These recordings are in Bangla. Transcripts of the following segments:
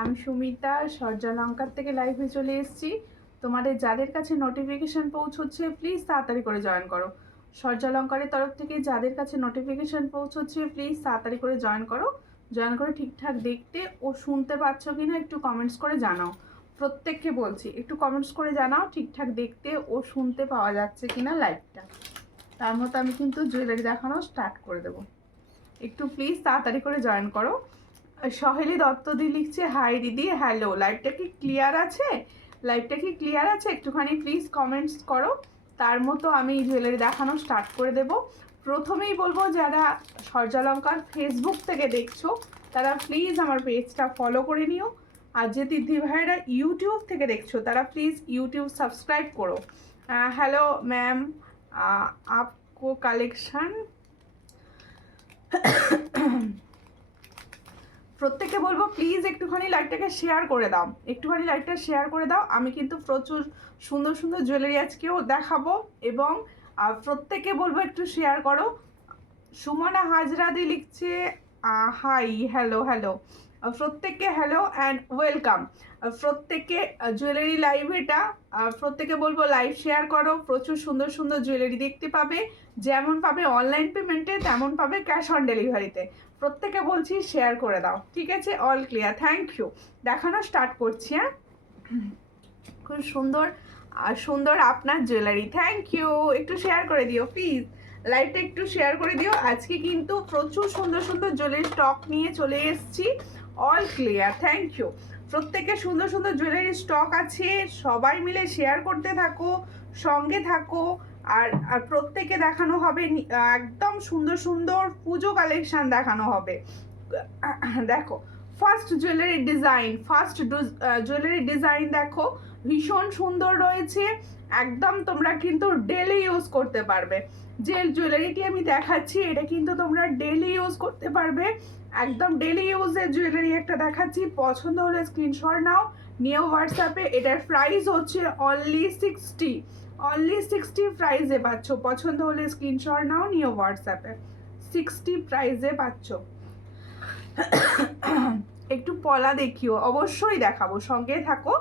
আমি সুমিতা সূর্যালঙ্কার থেকে লাইভে চলে এসেছি। তোমাদের যাদের কাছে নোটিফিকেশন পৌঁছচ্ছে প্লিজ তাড়াতাড়ি করে জয়েন করো। সূর্যালঙ্কারের তরফ থেকে যাদের কাছে নোটিফিকেশন পৌঁছচ্ছে প্লিজ তাড়াতাড়ি করে জয়েন করো। জয়েন করে ঠিকঠাক দেখতে ও শুনতে পাচ্ছ কিনা একটু কমেন্টস করে জানাও। প্রত্যেককে বলছি একটু কমেন্টস করে জানাও ঠিকঠাক দেখতে ও শুনতে পাওয়া যাচ্ছে কিনা লাইভটা। তার মতো আমি কিন্তু জুয়েলারি দেখানো স্টার্ট করে দেবো। একটু প্লিজ তাড়াতাড়ি করে জয়েন করো। সহেলি দত্তদি লিখছে হাই দিদি, হ্যালো। লাইভটা কি ক্লিয়ার আছে? লাইভটা কি ক্লিয়ার আছে? একটুখানি প্লিজ কমেন্টস করো। তার মতো আমি জুয়েলারি দেখানো স্টার্ট করে দেব। প্রথমেই বলবো যারা সূর্যালঙ্কার ফেসবুক থেকে দেখছো তারা প্লিজ আমার পেজটা ফলো করে নিও। আর যে দিদি ভাইয়েরা ইউটিউব থেকে দেখছো তারা প্লিজ ইউটিউব সাবস্ক্রাইব করো। হ্যালো ম্যাম, আপকো কালেকশন প্রত্যেককে বলবো প্লিজ একটুখানি লাইভটাকে শেয়ার করে দাও, একটুখানি লাইভটা শেয়ার করে দাও। আমি কিন্তু প্রচুর সুন্দর সুন্দর জুয়েলারি আজকেও দেখাবো এবং প্রত্যেককে বলবো একটু শেয়ার করো। সুমনা হাজরাদি লিখছে হাই, হ্যালো হ্যালো। প্রত্যেককে হ্যালো অ্যান্ড ওয়েলকাম। প্রত্যেককে জুয়েলারি লাইভ এটা প্রত্যেকে বলবো লাইভ শেয়ার করো। প্রচুর সুন্দর সুন্দর জুয়েলারি দেখতে পাবে, যেমন পাবে অনলাইন পেমেন্টে তেমন পাবে ক্যাশ অন ডেলিভারিতে। প্রত্যেকে বলছি শেয়ার করে দাও, ঠিক আছে? All clear, thank you. দেখানো স্টার্ট করছি। হ্যাঁ, খুব সুন্দর সুন্দর আপনার জুয়েলারি, থ্যাংক ইউ। একটু শেয়ার করে দিও প্লিজ, লাইভটা একটু শেয়ার করে দিও। আজকে কিন্তু প্রচুর সুন্দর সুন্দর জুয়েলারি স্টক নিয়ে চলে এসেছি। All clear, thank you. প্রত্যেকে সুন্দর সুন্দর জুয়েলারি স্টক আছে, সবাই মিলে শেয়ার করতে থাকো, সঙ্গে থাকো। আর আর প্রত্যেকে দেখানো হবে একদম সুন্দর সুন্দর পুজো কালেকশন দেখানো হবে। দেখো first jewellery design, jewellery design দেখো ভীষণ সুন্দর রয়েছে। একদম তোমরা কিন্তু ডেলি ইউজ করতে পারবে। যে জুয়েলারিটি আমি দেখাচ্ছি এটা কিন্তু তোমরা ডেলি ইউজ করতে পারবে। একদম ডেলি ইউজের জুয়েলারি একটা দেখাচ্ছি, পছন্দ হলে স্ক্রিনশট নাও, নিয়ে হোয়াটসঅ্যাপে। এটার প্রাইস হচ্ছে অনলি 60 প্রাইসে পাচ্ছ। পছন্দ হলে স্ক্রিনশট নাও, নিয়ে হোয়াটসঅ্যাপে। 60 প্রাইসে পাচ্ছ। একটু পলা দেখিও, অবশ্যই দেখাবো, সঙ্গে থাকো,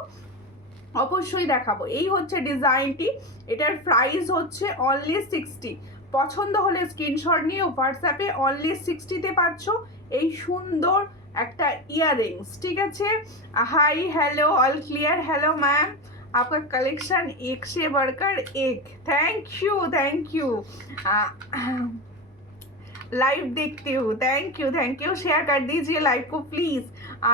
অবশ্যই দেখাবো। এই হচ্ছে ডিজাইনটি, এটার প্রাইস হচ্ছে অনলি 60। পছন্দ হলে স্ক্রিনশট নিয়ে হোয়াটসঅ্যাপে অনলি 60তে পাচ্ছ এই সুন্দর একটা ইয়াররিংস, ঠিক আছে? Hi hello all clear, hello ma'am, आपका कलेक्शन एक से बढ़कर एक। थैंक यू लाइव देखते हो, थैंक यू। शेयर कर दीजिए लाइव को प्लीज़।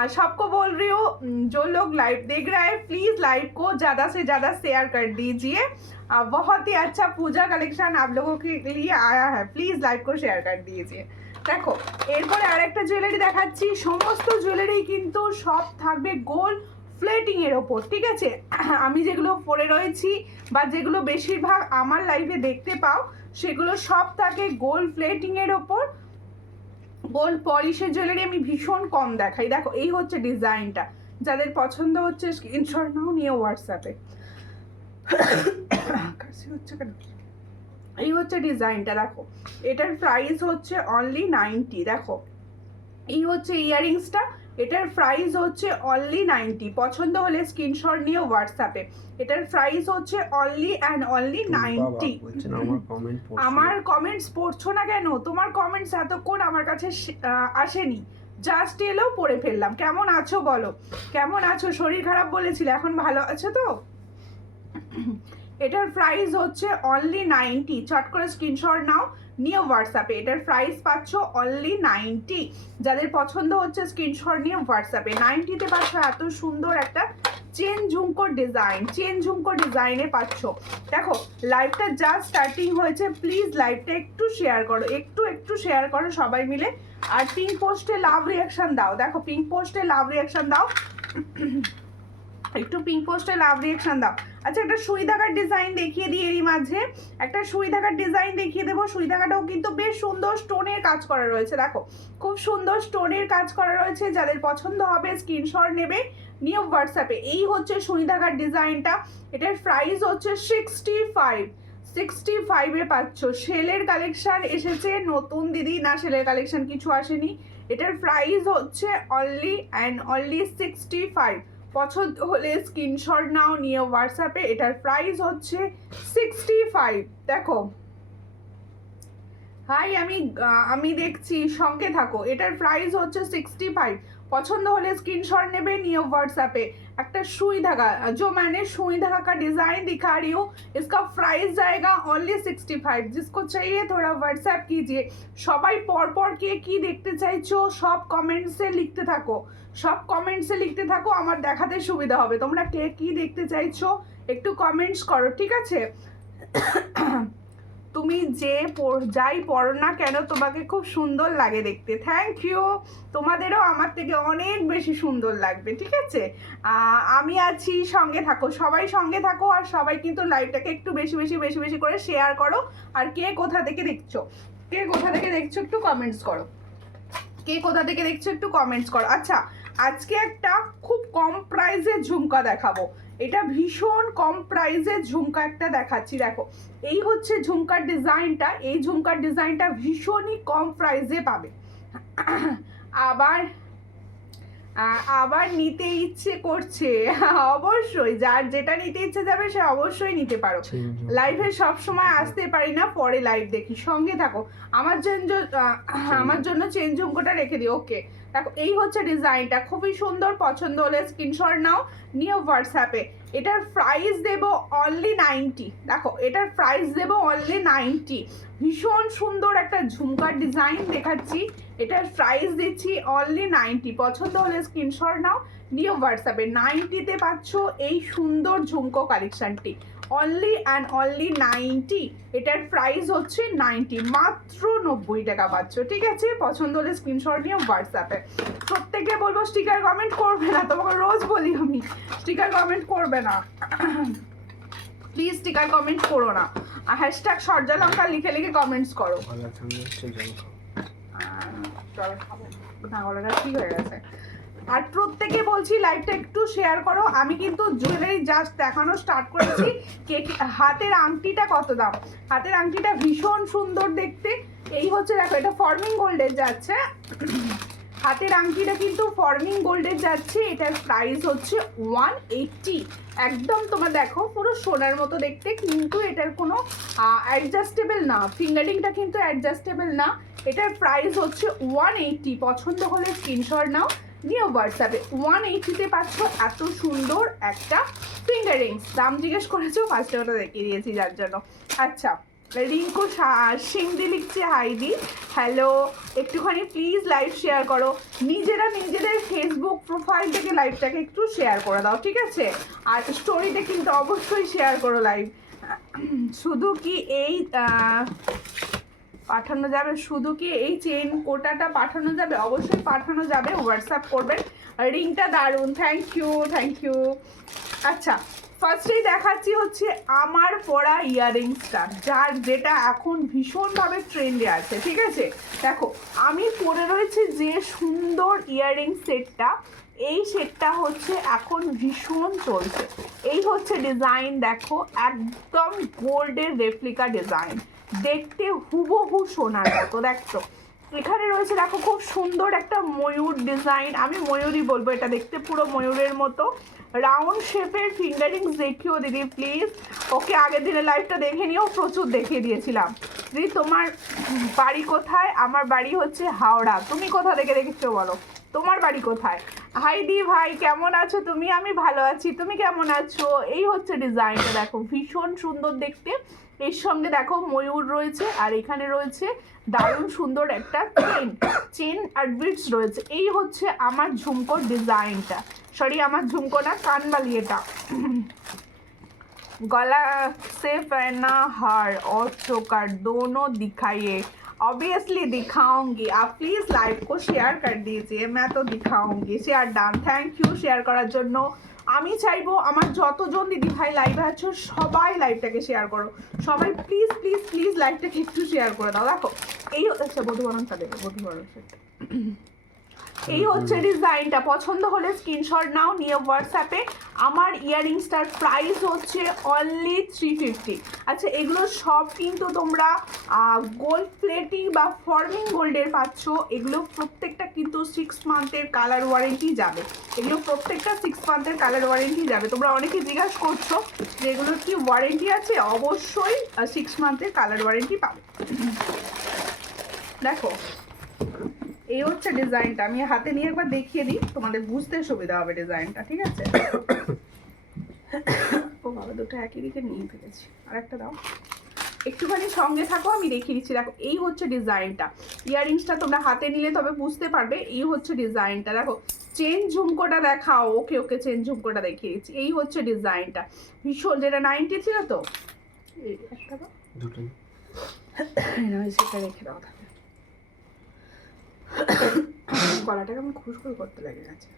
सबको बोल रही हूँ जो लोग लाइव देख रहे हैं प्लीज़ लाइव को ज़्यादा से ज़्यादा शेयर कर दीजिए। बहुत ही अच्छा पूजा कलेक्शन आप लोगों के लिए आया है, प्लीज़ लाइव को शेयर कर दीजिए। দেখো এরপরে আরেকটা জুয়েলারি দেখাচ্ছি। সমস্ত জুয়েলারি কিন্তু সব থাকবে গোল্ড প্লেটিং এর ওপর, ঠিক আছে? আমি যেগুলো পরে রয়েছি বা যেগুলো বেশিরভাগ আমার লাইভে দেখতে পাও সেগুলো সব থাকে গোল্ড প্লেটিং এর ওপর। গোল্ড পলিশের জুয়েলারি আমি ভীষণ কম দেখাই। দেখো এই হচ্ছে ডিজাইনটা, যাদের পছন্দ হচ্ছে স্ক্রিনশট নাও, নিয়ে হোয়াটসঅ্যাপে। কাশি হচ্ছে কেন? এই হচ্ছে ডিজাইনটা, দেখো এটার প্রাইস হচ্ছে অনলি 90। দেখো এই হচ্ছে ইয়াররিংসটা, এটার প্রাইস হচ্ছে অনলি 90। পছন্দ হলে স্ক্রিনশট নিয়ে হোয়াটসঅ্যাপে। এটার প্রাইস হচ্ছে অনলি অ্যান্ড অনলি 90। আমার কমেন্টস পড়ছো না কেন? তোমার কমেন্টস এতক্ষণ আমার কাছে আসেনি, জাস্ট এলো পড়ে ফেললাম। কেমন আছো বলো, কেমন আছো? শরীর খারাপ বলেছিলে, এখন ভালো আছো তো? এটার প্রাইস হচ্ছে অনলি 90। চট করে স্ক্রিনশট নাও, নিয়ে হোয়াটসঅ্যাপে। এটার প্রাইস পাচ্ছ অনলি 90। যাদের পছন্দ হচ্ছে স্ক্রিনশট নিয়ে হোয়াটসঅ্যাপে। 90তে পাচ্ছ এত সুন্দর একটা চেন ঝুমকো ডিজাইনে পাচ্ছ। দেখো লাইভটা জাস্ট স্টার্টিং হয়েছে, প্লিজ লাইভটা একটু শেয়ার করো, একটু শেয়ার করো সবাই মিলে। আর পিঙ্ক পোস্টে লাভ রিয়াকশন দাও। দেখো পিঙ্ক পোস্টে লাভ রিয়াকশন দাও, একটু পিঙ্ক পোস্টে লাভ রিয়াকশন দাও। আচ্ছা একটা সুই ধাগার ডিজাইন দেখিয়ে দিই, এরই মাঝে একটা সুই ধাগার ডিজাইন দেখিয়ে দেবো। সুই ধাগাটাও কিন্তু বেশ সুন্দর স্টোনের কাজ করা রয়েছে। দেখো খুব সুন্দর স্টোনের কাজ করা রয়েছে। যাদের পছন্দ হবে স্ক্রিনশট নেবে, নিয়ে হোয়াটসঅ্যাপে। এই হচ্ছে সুই ধাগার ডিজাইনটা, এটার প্রাইস হচ্ছে 65 পাচ্ছ। সেলের কালেকশন এসেছে নতুন দিদি, না সেলের কালেকশন কিছু আসেনি। এটার প্রাইস হচ্ছে অনলি অ্যান্ড অনলি 65। পছন্দ হলে স্ক্রিনশট নাও নিয়ে হোয়াটসঅ্যাপে। এটার প্রাইস হচ্ছে 65। দেখো হাই, আমি দেখছি, সঙ্গে থাকো। এটার প্রাইস হচ্ছে 65। पसंद होले स्क्रीनशॉट नेबे नियो व्हाट्सएप पे। একটা সুই ধাগা, जो मैंने सुई धागा का डिजाइन दिखा रही हूँ, इसका प्राइस जाएगा ओनली 65। जिसको चाहिए थोड़ा व्हाट्सएप कीजिए। সবাই পরপর কে কি দেখতে চাইছো সব কমেন্টসে লিখতে থাকো, সব কমেন্টসে লিখতে থাকো, আমার দেখাতে সুবিধা হবে। তোমরা কে কি দেখতে চাইছো একটু কমেন্টস করো, ঠিক আছে? তুমি যাই পড়ো না কেন তোমাকে খুব সুন্দর লাগে দেখতে। থ্যাংক ইউ, তোমাদেরও আমার থেকে অনেক বেশি সুন্দর লাগবে, ঠিক আছে? আমি আছি, সঙ্গে থাকো, সবাই সঙ্গে থাকো। আর সবাই কিন্তু লাইভটাকে একটু বেশি বেশি বেশি বেশি করে শেয়ার করো। আর কে কোথা থেকে দেখছো, কে কোথা থেকে দেখছো একটু কমেন্টস করো, কে কোথা থেকে দেখছো একটু কমেন্টস করো। আচ্ছা, আজকে একটা খুব কম প্রাইসে ঝুমকা দেখাবো। এটা ভীষণ কম প্রাইসে ঝুমকা একটা দেখাচ্ছি। দেখো এই হচ্ছে ঝুমকার ডিজাইনটা, এই ঝুমকার ডিজাইনটা ভীষণই কম প্রাইসে পাবে। আবার নিতে ইচ্ছে করছে, অবশ্যই যার যেটা নিতে ইচ্ছে যাবে সে অবশ্যই নিতে পারো। লাইভে সব সময় আসতে পারি না, পরে লাইভ দেখি, সঙ্গে থাকো। আমার জন্য চেঞ্জ ঝুমকোটা রেখে দিও। ওকে, দেখো এই হচ্ছে ডিজাইনটা, খুবই সুন্দর। পছন্দ হলে স্ক্রিনশট নাও নিও হোয়াটসঅ্যাপে। এটার প্রাইস দেবো অনলি 90। দেখো এটার প্রাইস দেবো অনলি 90। ভীষণ সুন্দর একটা ঝুমকার ডিজাইন দেখাচ্ছি, এটার প্রাইস দিচ্ছি অনলি 90। পছন্দ হলে স্ক্রিনশট নাও নিও হোয়াটসঅ্যাপে। 90-তে পাচ্ছ এই সুন্দর ঝুমকো কালেকশনটি, অনলি অ্যান্ড অনলি 90। এটার প্রাইস হচ্ছে 90, মাত্র 90 টাকা পাচ্ছ, ঠিক আছে? পছন্দ হলে স্ক্রিনশট নিও হোয়াটসঅ্যাপে। প্রত্যেকে বলবো স্টিকার কমেন্ট করবে না, তোমাকে রোজ বলি আমি স্টিকার কমেন্ট করবে না, প্লিজ স্টিকার কমেন্ট করো না। হ্যাশট্যাগ সরজা লঙ্কা লিখে লিখে কমেন্টস করো। গলাটা ঠিক হয়ে গেছে। আর প্রত্যেকে বলছি লাইভটা একটু শেয়ার করো। আমি কিন্তু জুয়েলারি জাস্ট দেখানো স্টার্ট করেছি। হাতের আংটিটা কত দাম? হাতের আংটিটা ভীষণ সুন্দর দেখতে। এই হচ্ছে, দেখো এটা ফর্মিং গোল্ডের যাচ্ছে, হাতের আংটিটা কিন্তু ফর্মিং গোল্ডের যাচ্ছে। এটার প্রাইস হচ্ছে 180। একদম তোমার দেখো পুরো সোনার মতো দেখতে, কিন্তু এটার কোনো অ্যাডজাস্টেবল না, ফিঙ্গারিংটা কিন্তু অ্যাডজাস্টেবল না। এটার প্রাইস হচ্ছে 180। পছন্দ হলে স্ক্রিনশট নাও নিও হোয়াটসঅ্যাপে। 180-তে পাচ্ছ এত সুন্দর একটা ফিঙ্গারিংস। দাম জিজ্ঞেস করেছো, ফার্স্টে ওটা দেখিয়ে দিয়েছি যার জন্য। আচ্ছা, রিঙ্কু সিংদি লিখছে হাইদি, হ্যালো, একটুখানি প্লিজ লাইভ শেয়ার করো। নিজেরা নিজেদের ফেসবুক প্রোফাইল থেকে লাইভটাকে একটু শেয়ার করে দাও, ঠিক আছে? আর স্টোরিতে কিন্তু অবশ্যই শেয়ার করো লাইভ। শুধু কি এই পাঠানো যাবে, শুধু কি এই চেন কোটাটা পাঠানো যাবে? অবশ্যই পাঠানো যাবে, হোয়াটসঅ্যাপ করবেন। রিংটা দারুণ, থ্যাংক ইউ, থ্যাংক ইউ। আচ্ছা, ফার্স্টেই দেখাচ্ছি হচ্ছে আমার পরা ইয়াররিংসটা, যার যেটা এখন ভীষণভাবে ট্রেন্ডে আছে, ঠিক আছে? দেখো আমি পরে রয়েছে যে সুন্দর ইয়াররিং সেটটা, এই সেটটা হচ্ছে এখন ভীষণ চলছে। এই হচ্ছে ডিজাইন, দেখো একদম গোল্ডের রেপ্লিকা ডিজাইন, দেখতে হুবহু সোনার মতো। দেখছো এখানে রয়েছে, দেখো খুব সুন্দর একটা ময়ূর ডিজাইন, আমি ময়ূরই বলবো, এটা দেখতে পুরো ময়ূরের মতো। রাউন্ড শেপের ফিঙ্গারিংস দেখিও দিদি প্লিজ। ওকে, আগের দিনের লাইভটা দেখে নিও, প্রচুর দেখিয়ে দিয়েছিলাম। দিদি তোমার বাড়ি কোথায়? আমার বাড়ি হচ্ছে হাওড়া। তুমি কোথা থেকে দেখেছো বলো, তোমার বাড়ি কোথায়? হাই দি ভাই, কেমন আছো তুমি? আমি ভালো আছি, তুমি কেমন আছো? এই হচ্ছে ডিজাইনটা, দেখো ভীষণ সুন্দর দেখতে। এর সঙ্গে দেখো ময়ূর রয়েছে, আর এখানে রয়েছে দারুণ সুন্দর একটা চেন আর বিটস রয়েছে। এই হচ্ছে আমার ঝুমকোর ডিজাইনটা, সরি আমার ঝুমকো না, কানবালি। এটা गला से पहना हार और चोकर दोनों दिखाइए। ऑब्वियसली दिखाऊंगी, आप प्लीज लाइव को शेयर कर दीजिए, मैं तो दिखाऊंगी। Share done, thank you share করার জন্য। আমি চাইবো আমার যতজন দিদি ভাই লাইভে আছো সবাই লাইভটাকে শেয়ার করো, সবাই প্লিজ প্লিজ প্লিজ লাইভটাকে একটু শেয়ার করে দাও। দেখো এই আচ্ছা, বধুবরণটা দেবে, বধুবরণ সেটা এই হচ্ছে ডিজাইনটা, পছন্দ হলে স্ক্রিনশট নাও, নিয়ে হোয়াটসঅ্যাপে। আমার ইয়াররিংসটার প্রাইস হচ্ছে অনলি 350। আচ্ছা, এগুলো সব কিন্তু তোমরা গোল্ড প্লেটিং বা ফর্মিং গোল্ডের পাচ্ছ। এগুলো প্রত্যেকটা কিন্তু 6 মান্থের কালার ওয়ারেন্টি যাবে। এগুলো প্রত্যেকটা 6 মান্থের কালার ওয়ারেন্টি যাবে। তোমরা অনেকে জিজ্ঞাসা করছো যে এগুলোর কি ওয়ারেন্টি আছে, অবশ্যই 6 মান্থের কালার ওয়ারেন্টি পাবে। দেখো, এই হচ্ছে ডিজাইনটা, আমি হাতে নিয়ে একবার দেখিয়ে দিই, তোমাদের বুঝতে সুবিধা হবে ডিজাইনটা, ঠিক আছে? ও বাবা, দুটো একই দিকে নিয়ে ফেলেছি, আর একটা দাও, একটুখানি সঙ্গে থাকো, আমি দেখিয়ে দিচ্ছি। দেখো, এই হচ্ছে ডিজাইনটা। ইয়াররিংসটা তোমরা হাতে নিলে তবে বুঝতে পারবে। এই হচ্ছে ডিজাইনটা, দেখো চেন ঝুমকোটা দেখাও। ওকে ওকে, চেন ঝুমকোটা দেখিয়ে দিচ্ছি। এই হচ্ছে ডিজাইনটা, ভীষণ, যেটা 90 ছিল তো, এই একটা দাও, দুটো সেটা রেখে দাও। গলাটাকে আমি খুশখুশ করতে লেগে গেছে।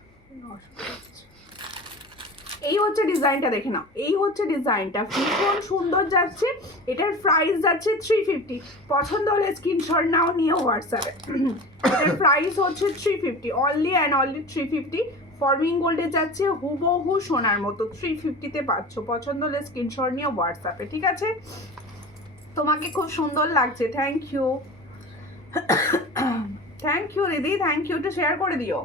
এই হচ্ছে ডিজাইনটা, দেখে নাও। এই হচ্ছে ডিজাইনটা, ভীষণ সুন্দর যাচ্ছে। এটার প্রাইস যাচ্ছে 350। পছন্দ হলে স্ক্রিনশট নাও, নিয়ে হোয়াটসঅ্যাপে। এটার প্রাইস হচ্ছে 350, অনলি অ্যান্ড অনলি 350। ফর্মিং গোল্ডে যাচ্ছে হুবহু সোনার মতো, 350-তে পাচ্ছ। পছন্দ হলে স্ক্রিনশট নিয়ে হোয়াটসঅ্যাপে, ঠিক আছে? তোমাকে খুব সুন্দর লাগছে, থ্যাংক ইউ। থ্যাংক ইউ দিদি, থ্যাংক ইউ, একটু শেয়ার করে দিও।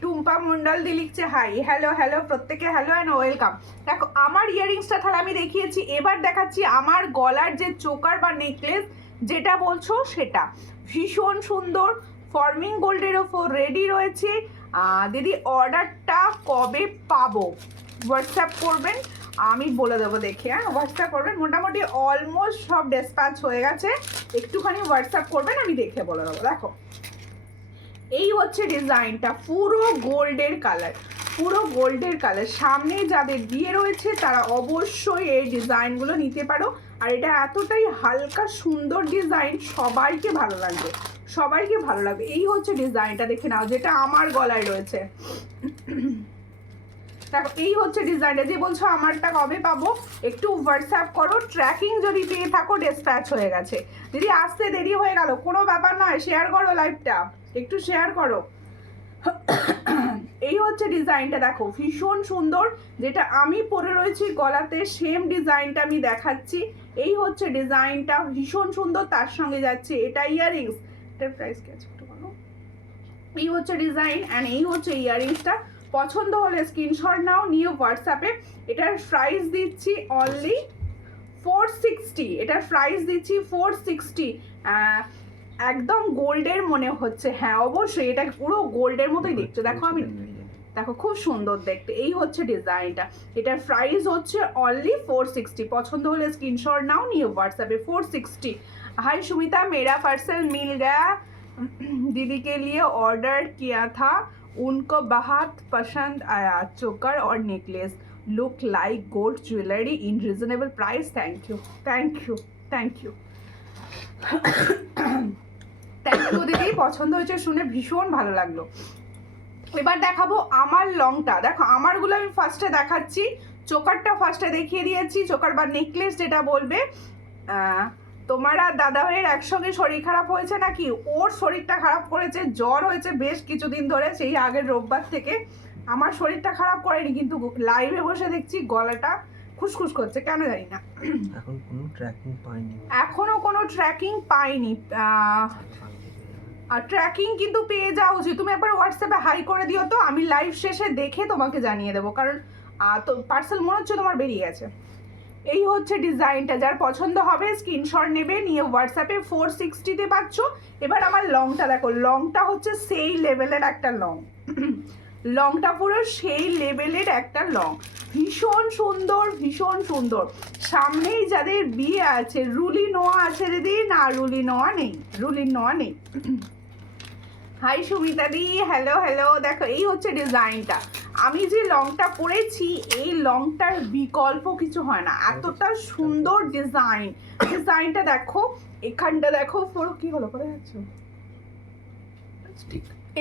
টুম্পা মন্ডল দি লিখছে হাই, হ্যালো হ্যালো প্রত্যেকে, হ্যালো অ্যান্ড ওয়েলকাম। দেখো, আমার ইয়াররিংসটা তাহলে আমি দেখিয়েছি, এবার দেখাচ্ছি আমার গলার যে চোকার বা নেকলেস যেটা বলছো সেটা। ভীষণ সুন্দর, ফর্মিং গোল্ডের ওপর রেডি রয়েছে। দিদি অর্ডারটা কবে পাবো? হোয়াটসঅ্যাপ করবেন, আমি বলে দেবো দেখে। হ্যাঁ, হোয়াটসঅ্যাপ করবেন, মোটামুটি অলমোস্ট সব ডিসপ্যাচ হয়ে গেছে। একটুখানি হোয়াটসঅ্যাপ করবেন, আমি দেখে বলে দেবো। দেখো, এই হচ্ছে ডিজাইনটা, পুরো গোল্ডের কালার, পুরো গোল্ডের কালার। সামনে যাদের বিয়ে রয়েছে তারা অবশ্যই এই ডিজাইনগুলো নিতে পারো। আর এটা এতটাই হালকা সুন্দর ডিজাইন, সবাইকে ভালো লাগবে, সবাইকে ভালো লাগবে। এই হচ্ছে ডিজাইনটা, দেখে নাও, যেটা আমার গলায় রয়েছে। দেখো, এই হচ্ছে ডিজাইনটা। যে বলছো আমারটা কবে পাবো, একটু হোয়াটসঅ্যাপ করো। ট্র্যাকিং যদি পেয়ে থাকো, ডিসপ্যাচ হয়ে গেছে। যদি আসতে দেরি হয়ে গেল, কোনো ব্যাপার নয়, শেয়ার করো লাইভটা, একটু শেয়ার করো। এই হচ্ছে ডিজাইনটা, দেখো ভীষণ সুন্দর, যেটা আমি পরে রয়েছি গলাতে সেম ডিজাইনটা আমি দেখাচ্ছি। এই হচ্ছে ডিজাইনটা, ভীষণ সুন্দর। তার সঙ্গে যাচ্ছে এটা ইয়াররিংস, এটার প্রাইস কি আছে একটু বলো। এই হচ্ছে ডিজাইন অ্যান্ড এই হচ্ছে ইয়াররিংসটা। পছন্দ হলে স্ক্রিনশট নাও, নিয়ে হোয়াটসঅ্যাপে। এটার প্রাইস দিচ্ছি অনলি 460। এটার প্রাইস দিচ্ছি 460। একদম গোল্ডের মনে হচ্ছে, হ্যাঁ অবশ্যই, এটা পুরো গোল্ডের মতোই দেখছো। দেখো, আমি দেখো, খুব সুন্দর দেখতে। এই হচ্ছে ডিজাইনটা, এটার প্রাইস হচ্ছে অনলি 460। পছন্দ হলে স্ক্রিনশট নাও, নিয়ে হোয়াটসঅ্যাপে। 460। हाय सुमिता, मेरा पार्सल मिल गया, दीदी के लिए ऑर्डर किया था, उनको बहुत पसंद आया, चोकर और necklace look like gold jewellery in reasonable price. Thank you, thank you, thank you, thank you দিদি, পছন্দ হয়েছে শুনে ভীষণ ভালো লাগলো। এবার দেখাবো আমার লংটা। দেখো, আমারগুলো আমি ফার্স্টে দেখাচ্ছি, চোকারটা ফার্স্টে দেখিয়ে দিয়েছি, চোকার বা নেকলেস যেটা বলবে। তোমার আর দাদা ভাইয়ের একসঙ্গে শরীর খারাপ হয়েছে নাকি? ওর শরীরটা খারাপ করেছে, জ্বর হয়েছে বেশ কিছুদিন ধরে, সেই আগের রোববার থেকে। আমার শরীরটা খারাপ করেনি, কিন্তু লাইভে বসে দেখছি গলাটা খুসখুস করছে, কেন জানি না। এখন কোনো ট্র্যাকিং পাইনি, এখনো কোনো ট্র্যাকিং পাইনি। আর ট্র্যাকিং কিন্তু পেয়ে যাওয়া উচিত। তুমি একবার হোয়াটসঅ্যাপে হাই করে দিও তো, আমি লাইভ শেষে দেখে তোমাকে জানিয়ে দেবো, কারণ তো পার্সেল মনে হচ্ছে তোমার বেরিয়ে গেছে। এই হচ্ছে ডিজাইনটা, যার পছন্দ হবে স্ক্রিনশট নেবে, নিয়ে হোয়াটসঅ্যাপে। 460-তে পাচ্ছ। এবার আমার লংটা দেখো, লংটা হচ্ছে সেই লেভেলের একটা লং, লংটা পুরো সেই লেভেলের একটা লং, ভীষণ সুন্দর, ভীষণ সুন্দর। সামনেই যাদের বিয়ে আছে, রুলি নোয়া আছে দিদি? না, রুলি নোয়া নেই, রুলি নোয়া নেই। হাই সুমিতা দি, হ্যালো হ্যালো। দেখো, এই হচ্ছে ডিজাইনটা। আমি যে লংটা পরেছি, এই লংটার বিকল্প কিছু হয় না, এতটা সুন্দর ডিজাইন। ডিজাইনটা দেখো, এখানটা দেখো, পুরো কি হলো, কোথায় যাচ্ছ?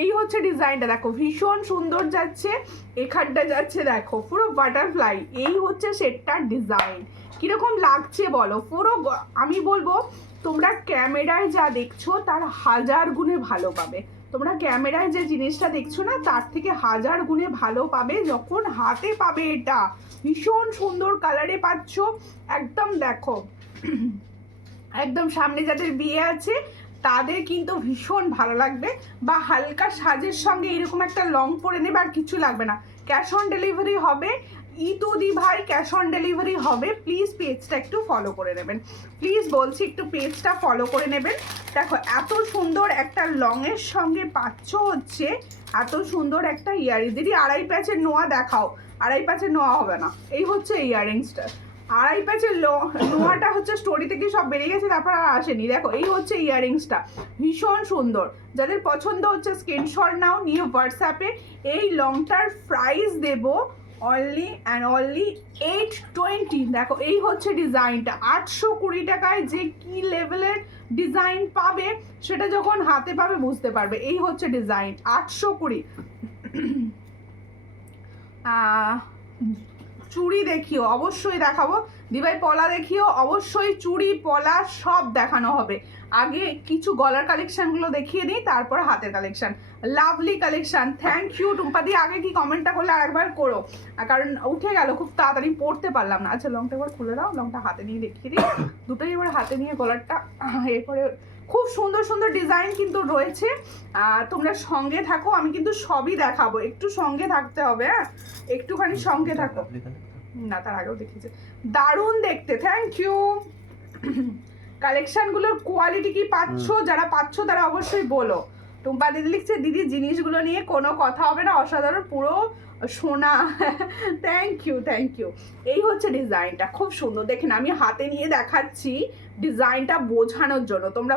এই হচ্ছে ডিজাইনটা, দেখো ভীষণ সুন্দর যাচ্ছে। এখানটা যাচ্ছে দেখো পুরো বাটারফ্লাই। এই হচ্ছে সেটটার ডিজাইন, কিরকম লাগছে বলো? পুরো আমি বলবো তোমরা ক্যামেরায় যা দেখছো তার 1000 গুণে ভালো পাবে। তোমরা ক্যামেরায় যে জিনিসটা দেখছো না তার থেকে 1000 গুণে ভালো পাবে যখন হাতে পাবে। এটা ভীষণ সুন্দর কালারে পাচ্ছ, একদম দেখো একদম সামনে যাদের বিয়ে আছে তাদের কিন্তু ভীষণ ভালো লাগবে, বা হালকা সাজের সঙ্গে এরকম একটা লং পরে নেবে, আর কিছু লাগবে না। ক্যাশ অন ডেলিভারি হবে, ইতুদি ভাই ক্যাশ অন ডেলিভারি হবে। প্লিজ পেজটা একটু ফলো করে নেবেন, প্লিজ বলছি একটু পেজটা ফলো করে নেবেন। দেখো এত সুন্দর একটা লংয়ের সঙ্গে পাচ্ছ হচ্ছে এত সুন্দর একটা ইয়ারিং। দিদি 2.5 প্যাচের নোয়া দেখাও। 2.5 প্যাচের নোয়া হবে না, এই হচ্ছে ইয়ারিংসটা। 2.5 প্যাচের নোয়াটা হচ্ছে স্টোরি থেকে সব বেরিয়ে গেছে, তারপর আর আসেনি। দেখো এই হচ্ছে ইয়ারিংসটা, ভীষণ সুন্দর। যাদের পছন্দ হচ্ছে স্ক্রিনশট নাও, নিয়ে হোয়াটসঅ্যাপে। এই লংটার প্রাইস দেবো অনলি অ্যান্ড অনলি 820। দেখো এই হচ্ছে ডিজাইনটা। 820 টাকায় যে কি লেভেলের ডিজাইন পাবে সেটা যখন হাতে পাবে বুঝতে পারবে। এই হচ্ছে ডিজাইন 820। চুড়ি দেখিও, অবশ্যই দেখাবো দিভাই। পলা দেখিও, অবশ্যই চুড়ি পলা সব দেখানো হবে। আগে কিছু গলার কালেকশনগুলো দেখিয়ে দিই, তারপর হাতের collection. Lovely collection, thank you টুম্পাদি। আগে কি কমেন্টটা করলে আরেকবার করো, কারণ উঠে গেল খুব তাড়াতাড়ি পড়তে পারলাম না। আচ্ছা লংটা এবার খুলে দাও, লংটা হাতে নিয়ে দেখিয়ে দিই। দুটোই এবার হাতে নিয়ে গলারটা এরপরে খুব সুন্দর সুন্দর ডিজাইন কিন্তু রয়েছে। তোমরা সঙ্গে থাকো, আমি কিন্তু সবই দেখাবো, একটু সঙ্গে থাকতে হবে। হ্যাঁ একটুখানি সঙ্গে থাকো। না তার আগেও দেখিয়েছে, দারুণ দেখতে, থ্যাংক ইউ। কালেকশনগুলোর কোয়ালিটি কি পাচ্ছ? যারা পাচ্ছ তারা অবশ্যই বলো। টুম্পা দিদি লিখছে দিদি জিনিসগুলো নিয়ে কোনো কথা হবে না, অসাধারণ পুরো সোনা। Thank you thank you. এই হচ্ছে ডিজাইনটা, খুব সুন্দর। দেখেন আমি হাতে নিয়ে দেখাচ্ছি ডিজাইনটা বোঝানোর জন্য, তোমরা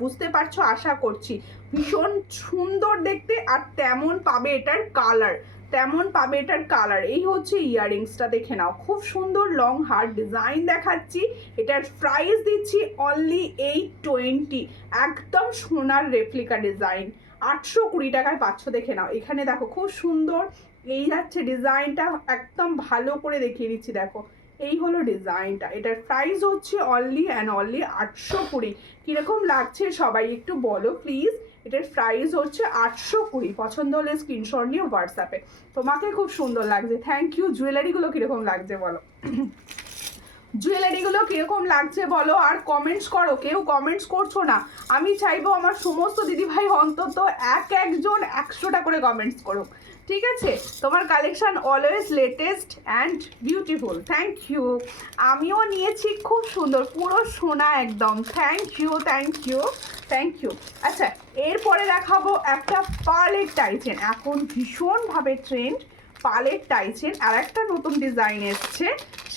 বুঝতে পারছো আশা করছি। ভীষণ সুন্দর দেখতে, আর তেমন পাবে এটার কালার, তেমন পাবে এটার কালার। এই হচ্ছে ইয়াররিংসটা, দেখে নাও খুব সুন্দর লং হার্ট ডিজাইন দেখাচ্ছি। এটার প্রাইস দিচ্ছি অনলি 820, একদম সোনার রেপ্লিকা ডিজাইন। 820 টাকায় পাচ্ছ, দেখে নাও। এখানে দেখো খুব সুন্দর এই যাচ্ছে ডিজাইনটা, একদম ভালো করে দেখিয়ে দিচ্ছি। দেখো এই হলো ডিজাইনটা, এটার প্রাইস হচ্ছে অনলি অ্যান্ড অনলি 820। কিরকম লাগছে সবাই একটু বলো প্লিজ। এটার প্রাইস হচ্ছে 820। পছন্দ হলে স্ক্রিনশট নিয়ে হোয়াটসঅ্যাপে। তোমাকে খুব সুন্দর লাগছে, থ্যাংক ইউ। জুয়েলারিগুলো কিরকম লাগছে বলো, জুয়েলারিগুলো কিরকম লাগছে বলো, আর কমেন্টস করো। কেউ কমেন্টস করছো না, আমি চাইবো আমার সমস্ত দিদিভাই অন্তত একজন 100টা করে কমেন্টস করুক, ঠিক আছে? তোমার collection always latest and beautiful, thank you. আমিও নিয়েছি, খুব সুন্দর পুরো সোনা একদম, thank you thank you thank you. আচ্ছা এরপরে দেখাবো একটা পার্লের টাইচেন, এখন ভীষণভাবে ট্রেন্ড পার্লের টাইচেন। আর একটা নতুন ডিজাইন এসছে,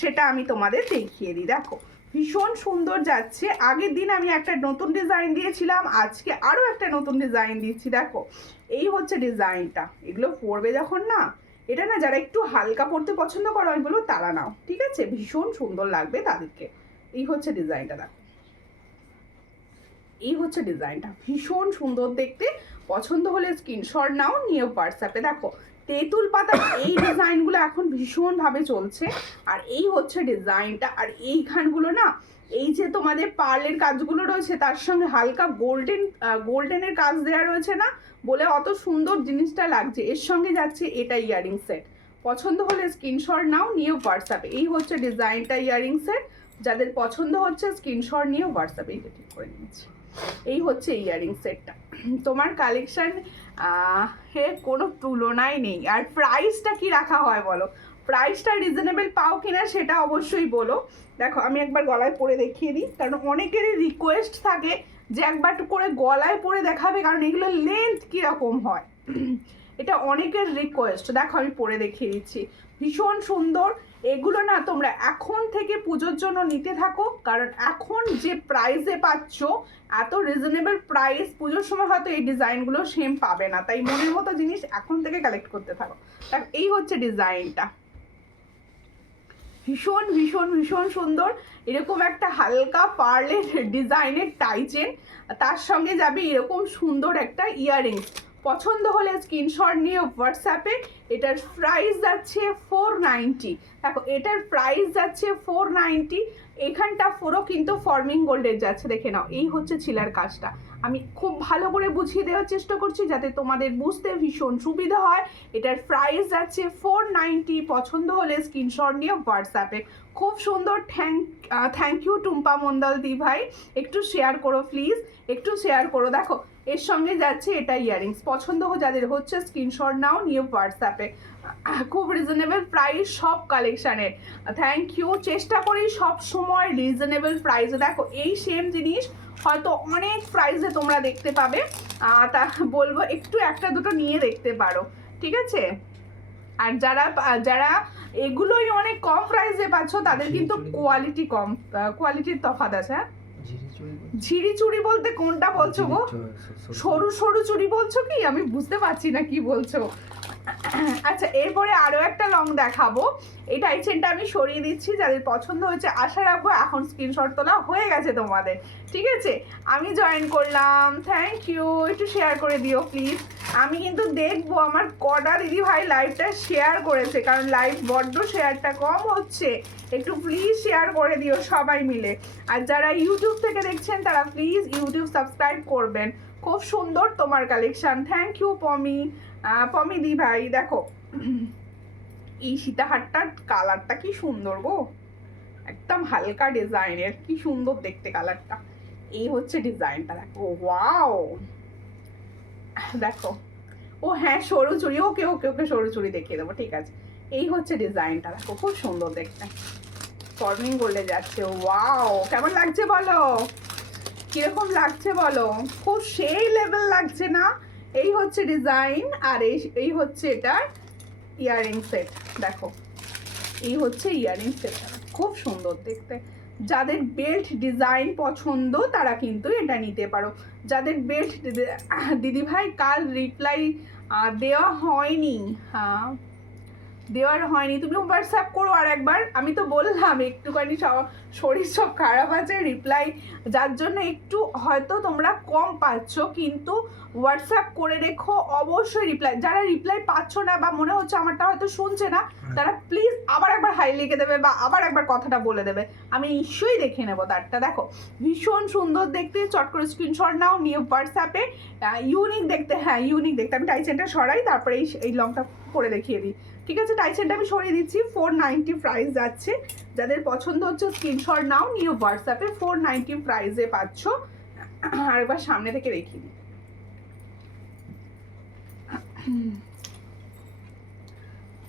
সেটা আমি তোমাদের দেখিয়ে দিই। দেখো ভীষণ সুন্দর যাচ্ছে। আগের দিন আমি একটা নতুন ডিজাইন দিয়েছিলাম, আজকে আরও একটা নতুন ডিজাইন দিচ্ছি। দেখো এই হচ্ছে ডিজাইনটা। এগুলো পরবে যখন না, এটা না যারা একটু হালকা পরতে পছন্দ করো আমি বলবো তারা নাও, ঠিক আছে? ভীষণ সুন্দর লাগবে তাদেরকে। এই হচ্ছে ডিজাইনটা, দেখো এই হচ্ছে ডিজাইনটা, ভীষণ সুন্দর দেখতে। পছন্দ হলে স্ক্রিনশট নাও, নিয়ে হোয়াটসঅ্যাপে। দেখো তেঁতুল পাতা এই ডিজাইনগুলো এখন ভীষণভাবে চলছে। আর এই হচ্ছে ডিজাইনটা, আর এইখানগুলো না এই যে তোমাদের পার্লের কাজগুলো রয়েছে তার সঙ্গে হালকা গোল্ডেনের কাজ দেওয়া রয়েছে না বলে অত সুন্দর জিনিসটা লাগছে। এর সঙ্গে যাচ্ছে এটা ইয়ারিং সেট। পছন্দ হলে স্ক্রিনশট নাও, নিয়ে হোয়াটসঅ্যাপে। এই হচ্ছে ডিজাইনটা ইয়ারিং সেট, যাদের পছন্দ হচ্ছে স্ক্রিনশট নিয়ে হোয়াটসঅ্যাপে। এইটা ঠিক করে নিয়েছি। এই হচ্ছে ইয়ারিং সেটটা। তোমার কালেকশন কোনো তুলনাই নেই। আর প্রাইসটা কি রাখা হয় বলো, প্রাইসটা রিজনেবল পাও কিনা সেটা অবশ্যই বলো। দেখো আমি একবার গলায় পরে দেখিয়ে দিই, কারণ অনেকেরই রিকোয়েস্ট থাকে যে একবার করে গলায় পরে দেখাবে, কারণ এগুলো লেন্থ কীরকম হয়, এটা অনেকের রিকোয়েস্ট। দেখো আমি পরে দেখিয়ে দিচ্ছি, ভীষণ সুন্দর। এগুলো না তোমরা এখন থেকে পুজোর জন্য নিতে থাকো, কারণ এখন যে প্রাইসে পাচ্ছ এত রিজনেবল প্রাইস, পুজোর সময় হয়তো এই ডিজাইনগুলো সেম পাবে না, তাই মনের মতো জিনিস এখন থেকে কালেক্ট করতে থাকো। দেখ এই হচ্ছে ডিজাইনটা, ভীষণ ভীষণ ভীষণ সুন্দর। এরকম একটা হালকা পার্লের ডিজাইনের টাইচেন, তার সঙ্গে যাবে এরকম সুন্দর একটা ইয়াররিংস। পছন্দ হলে স্ক্রিনশট নিয়ে হোয়াটসঅ্যাপে। এটার প্রাইস যাচ্ছে 490। দেখো এটার প্রাইস যাচ্ছে 490। এখানটা পুরো কিন্তু ফর্মিং গোল্ডের যাচ্ছে, দেখে নাও। এই হচ্ছে ছিলার কাজটা, আমি খুব ভালো করে বুঝিয়ে দেওয়ার চেষ্টা করছি যাতে তোমাদের বুঝতে ভীষণ সুবিধা হয়। এটার প্রাইস যাচ্ছে 490। পছন্দ হলে স্ক্রিনশট নিয়ে হোয়াটসঅ্যাপে। খুব সুন্দর। থ্যাংক ইউ টুম্পা মন্ডল দি ভাই, একটু শেয়ার করো প্লিজ, একটু শেয়ার করো। দেখো এর সঙ্গে যাচ্ছে এটা ইয়াররিংস। পছন্দ যাদের হচ্ছে স্ক্রিনশট নাও নিয়ে হোয়াটসঅ্যাপে। খুব রিজনেবল প্রাইস সব কালেকশানের। Thank you. চেষ্টা করি সব সময় রিজনেবল প্রাইসে। দেখো এই সেম জিনিস হয়তো অনেক প্রাইসে তোমরা দেখতে পাবে, তা বলবো একটু একটা দুটো নিয়ে দেখতে পারো, ঠিক আছে? আর যারা যারা এগুলোই অনেক কম প্রাইসে পাচ্ছ তাদের কিন্তু কোয়ালিটি কম, কোয়ালিটির তফাৎ আছে। হ্যাঁ, ঝিরি চুড়ি বলতে কোনটা বলছো গো? সরু সরু চুড়ি বলছো কি? আমি বুঝতে পারছি না কি বলছো। আচ্ছা, এরপরে আরো একটা লং দেখাবো। এই টাই চেনটা আমি সরিয়ে দিচ্ছি, যাদের পছন্দ হয়েছে আশা রাখবো এখন স্ক্রিনশট তোলা হয়ে গেছে তোমাদের, ঠিক আছে? আমি জয়েন করলাম, থ্যাংক ইউ। একটু শেয়ার করে দিও প্লিজ। আমি কিন্তু দেখবো আমার কটা দিদি ভাই লাইভটা শেয়ার করেছে, কারণ লাইভ বড্ড শেয়ারটা কম হচ্ছে। একটু প্লিজ শেয়ার করে দিও সবাই মিলে। আর যারা ইউটিউব থেকে দেখছেন তারা প্লিজ ইউটিউব সাবস্ক্রাইব করবেন। খুব সুন্দর তোমার কালেকশন, থ্যাংক ইউ পমি, পমি দি ভাই। দেখো এই সীতাহারটার কালারটা কি সুন্দর গো, একদম হালকা ডিজাইনের, কি সুন্দর দেখতে কালারটা। এই হচ্ছে ডিজাইনটা, দেখো ওয়াও, দেখো। ও হ্যাঁ, সরু চুড়ি, ওকে ওকে ওকে, সরু চুড়ি দেখিয়ে দেবো, ঠিক আছে। এই হচ্ছে ডিজাইনটা, দেখো খুব সুন্দর দেখতে, ফর্মিং গোল্ডে যাচ্ছে। ওয়াও, কেমন লাগছে বলো, কিরকম লাগছে বলো? খুব সেই লেভেল লাগছে না? এই হচ্ছে ডিজাইন, আর এই হচ্ছে এটার ইয়ারিং সেট। দেখো এই হচ্ছে ইয়ারিং সেটটা, খুব সুন্দর দেখতে। যাদের বেল্ট ডিজাইন পছন্দ তারা কিন্তু এটা নিতে পারো। যাদের বেল্ট দিদি ভাই কাল রিপ্লাই দেওয়া হয়নি, হ্যাঁ দেওয়ার হয়নি, তুমি হোয়াটসঅ্যাপ করো আর একবার। আমি তো বললাম একটুখানি শরীর সব খারাপ আছে, রিপ্লাই যার জন্য একটু হয়তো তোমরা কম পাচ্ছ, কিন্তু হোয়াটসঅ্যাপ করে রেখো অবশ্যই রিপ্লাই। যারা রিপ্লাই পাচ্ছ না বা মনে হচ্ছে আমারটা হয়তো শুনছে না, তারা প্লিজ আবার একবার হাই লিখে দেবে বা আবার একবার কথাটা বলে দেবে, আমি নিশ্চয়ই দেখে নেবো তারটা। দেখো ভীষণ সুন্দর দেখতে, চট করে স্ক্রিনশট নাও নিয়ে হোয়াটসঅ্যাপে। ইউনিক দেখতে, হ্যাঁ ইউনিক দেখতে। আমি টাইচেনটা সরাই, তারপরে এই লংটা করে দেখিয়ে দিই, ঠিক আছে? টাইচেনটা আমি সরিয়ে দিচ্ছি। 490 প্রাইস যাচ্ছে, যাদের পছন্দ হচ্ছে স্ক্রিনশট নাও নিয়ে হোয়াটসঅ্যাপে। 490 প্রাইসে পাচ্ছ। আর এবার সামনে থেকে দেখিয়ে দিই।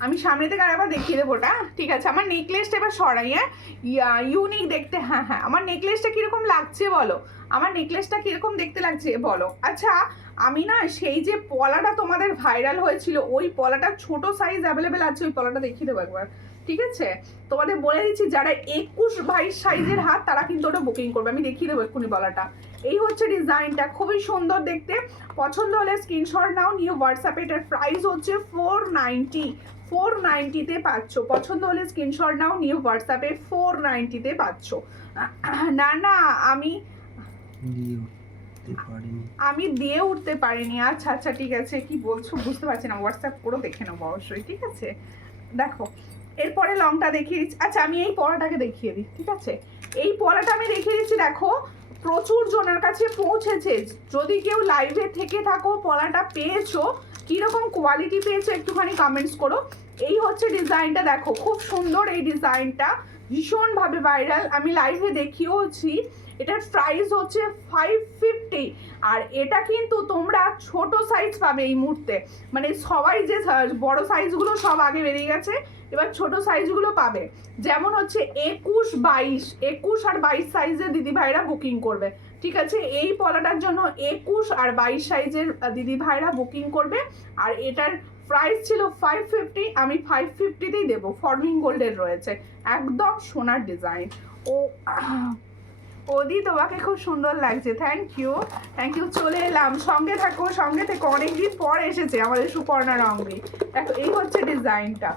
আমি সামনে থেকে আরেকবার দেখিয়ে দেবো ওটা, ঠিক আছে? আমার নেকলেসটা এবার সরাই। হ্যাঁ, ইউনিক দেখতে। হ্যাঁ হ্যাঁ, আমার নেকলেসটা কিরকম লাগছে বলো, আমার নেকলেসটা কিরকম দেখতে লাগছে বলো। আচ্ছা, আমি না সেই যে পলাটা তোমাদের ভাইরাল হয়েছিল, ওই পলাটা ছোট সাইজ অ্যাভেলেবেল আছে, ওই পলাটা দেখিয়ে দেবো একবার, ঠিক আছে? তোমাদের বলে দিচ্ছি যারা 21-22 সাইজের হাত তারা কিন্তু ওটা বুকিং করবে। আমি দেখিয়ে দেবো এক্ষুনি পলাটা। এই হচ্ছে ডিজাইনটা, খুবই সুন্দর দেখতে। পছন্দ হলে স্ক্রিনশট নাও নিয়ে হোয়াটসঅ্যাপে। এটার প্রাইস হচ্ছে 490 পাচ্ছ। পছন্দ হলে স্ক্রিনশট নাও নিয়ে হোয়াটসঅ্যাপে। 490 পাচ্ছ। না না, আমি দিয়ে উঠতে পারিনি। আচ্ছা আচ্ছা, ঠিক আছে, কি বলছো বুঝতে পারছি না, হোয়াটসঅ্যাপ করে দেখে নেবো অবশ্যই, ঠিক আছে? দেখো এরপরে লংটা দেখিয়ে দিচ্ছি। আচ্ছা, আমি এই পলাটাকে দেখিয়ে দিই, ঠিক আছে? এই পলাটা আমি দেখিয়ে দিচ্ছি। দেখো প্রচুর জনের কাছে পৌঁছেছে। যদি কেউ লাইভে থেকে থাকো, পলাটা পেয়েছো, কিরকম কোয়ালিটি পেয়েছো একটুখানি কমেন্টস করো। এই হচ্ছে ডিজাইনটা, দেখো খুব সুন্দর এই ডিজাইনটা, ভীষণভাবে ভাইরাল, আমি লাইভে দেখিয়েওছি। এটার প্রাইস হচ্ছে 550। আর এটা কিন্তু তোমরা ছোট সাইজ পাবে এই মুহূর্তে, মানে সবাই যে বড় সাইজগুলো সব আগে বেরিয়ে গেছে, এবার ছোট সাইজগুলো পাবে। যেমন হচ্ছে 21 আর 22 সাইজের দিদি ভাইরা বুকিং করবে, ঠিক আছে? এই পলাটার জন্য 21 আর 22 সাইজের দিদি ভাইরা বুকিং করবে। আর এটার প্রাইস ছিল 550, আমি 550তেই দেবো। ফর্মিং গোল্ডের রয়েছে, একদম সোনার ডিজাইন। ওদি তোমাকে খুব সুন্দর লাগছে, থ্যাংক ইউ থ্যাংক ইউ। চলে এলাম, সঙ্গে থাকো সঙ্গে থেকে, অনেকদিন পর এসেছে আমাদের সুপর্ণা রঙ্গি। দেখো এই হচ্ছে ডিজাইনটা।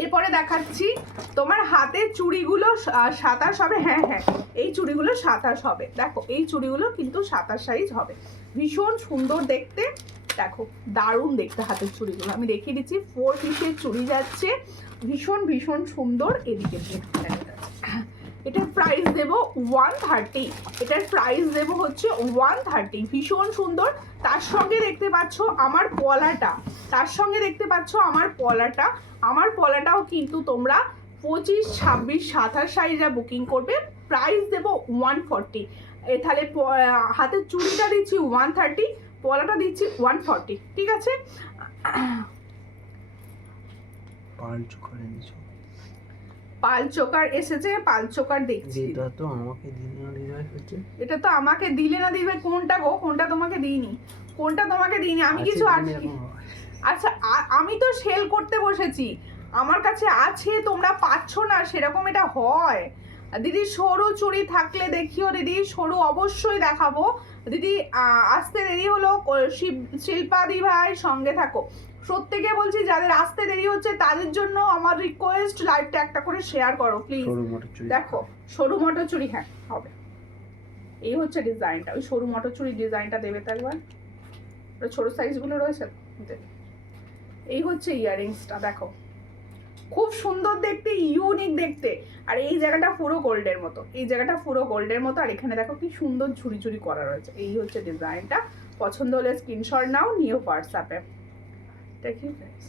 এরপরে দেখাচ্ছি তোমার হাতের চুড়িগুলো 27 হবে। হ্যাঁ হ্যাঁ, এই চুড়িগুলো 27 হবে। দেখো এই চুড়িগুলো কিন্তু 27 সাইজ হবে, ভীষণ সুন্দর দেখতে। দেখো দারুণ দেখতে হাতের চুড়িগুলো, আমি দেখিয়ে দিচ্ছি। 4 পিসের চুড়ি যাচ্ছে, ভীষণ ভীষণ সুন্দর। এদিকে এটার প্রাইস দেবো 130, এটার প্রাইস দেবো হচ্ছে 130। ভীষণ সুন্দর। তার সঙ্গে দেখতে পাচ্ছ আমার পলাটা, তার সঙ্গে দেখতে পাচ্ছ আমার পলাটা। আমার পলাটাও কিন্তু তোমরা 25, 26, 27 সাইজে বুকিং করবে। প্রাইস দেবো 140। তাহলে হাতের চুড়িটা দিচ্ছি 130, পলাটা দিচ্ছি 140, ঠিক আছে? পাল চোখা এনেছো? পাল চোকার এসেছে, পাল চোকার দেখছি। এটা তো আমাকে দিলে না দিলে হচ্ছে। এটা তো আমাকে দিলে না দিবে কোনটা গো? কোনটা তোমাকে দিইনি, কোনটা তোমাকে দিইনি আমি কিছু আচ্ছা আমি তো সেল করতে বসেছি, আমার কাছে আছে, তোমরা পাচ্ছ না, সেরকম এটা হয়। দিদি সরু চুড়ি থাকলে দেখিও দিদি, সরু অবশ্যই দেখাবো দিদি। আসতে দেরি হলো, শিল্পাদি ভাই সঙ্গে থাকো। প্রত্যেকে বলছি যাদের আসতে দেরি হচ্ছে তাদের জন্য আমার রিকোয়েস্ট, লাইভটা একটা করে শেয়ার করো প্লিজ। দেখো সরু মটর চুড়ি, হ্যাঁ হবে। এই হচ্ছে ডিজাইনটা, ওই সরু মটর চুড়ির ডিজাইনটা দেবে তো একবার। ছোট সাইজগুলো রয়েছে, এই হচ্ছে ইয়াররিংসটা, দেখো খুব সুন্দর দেখতে, ইউনিক দেখতে। আর এই জায়গাটা পুরো গোল্ডের মতো, এই জায়গাটা পুরো গোল্ডের মতো। আর এখানে দেখো কি সুন্দর ঝুড়ি ঝুড়ি করা রয়েছে। এই হচ্ছে ডিজাইনটা। পছন্দ হলে স্ক্রিনশট নাও, নিও হোয়াটসঅ্যাপে। এটা কি প্রাইস?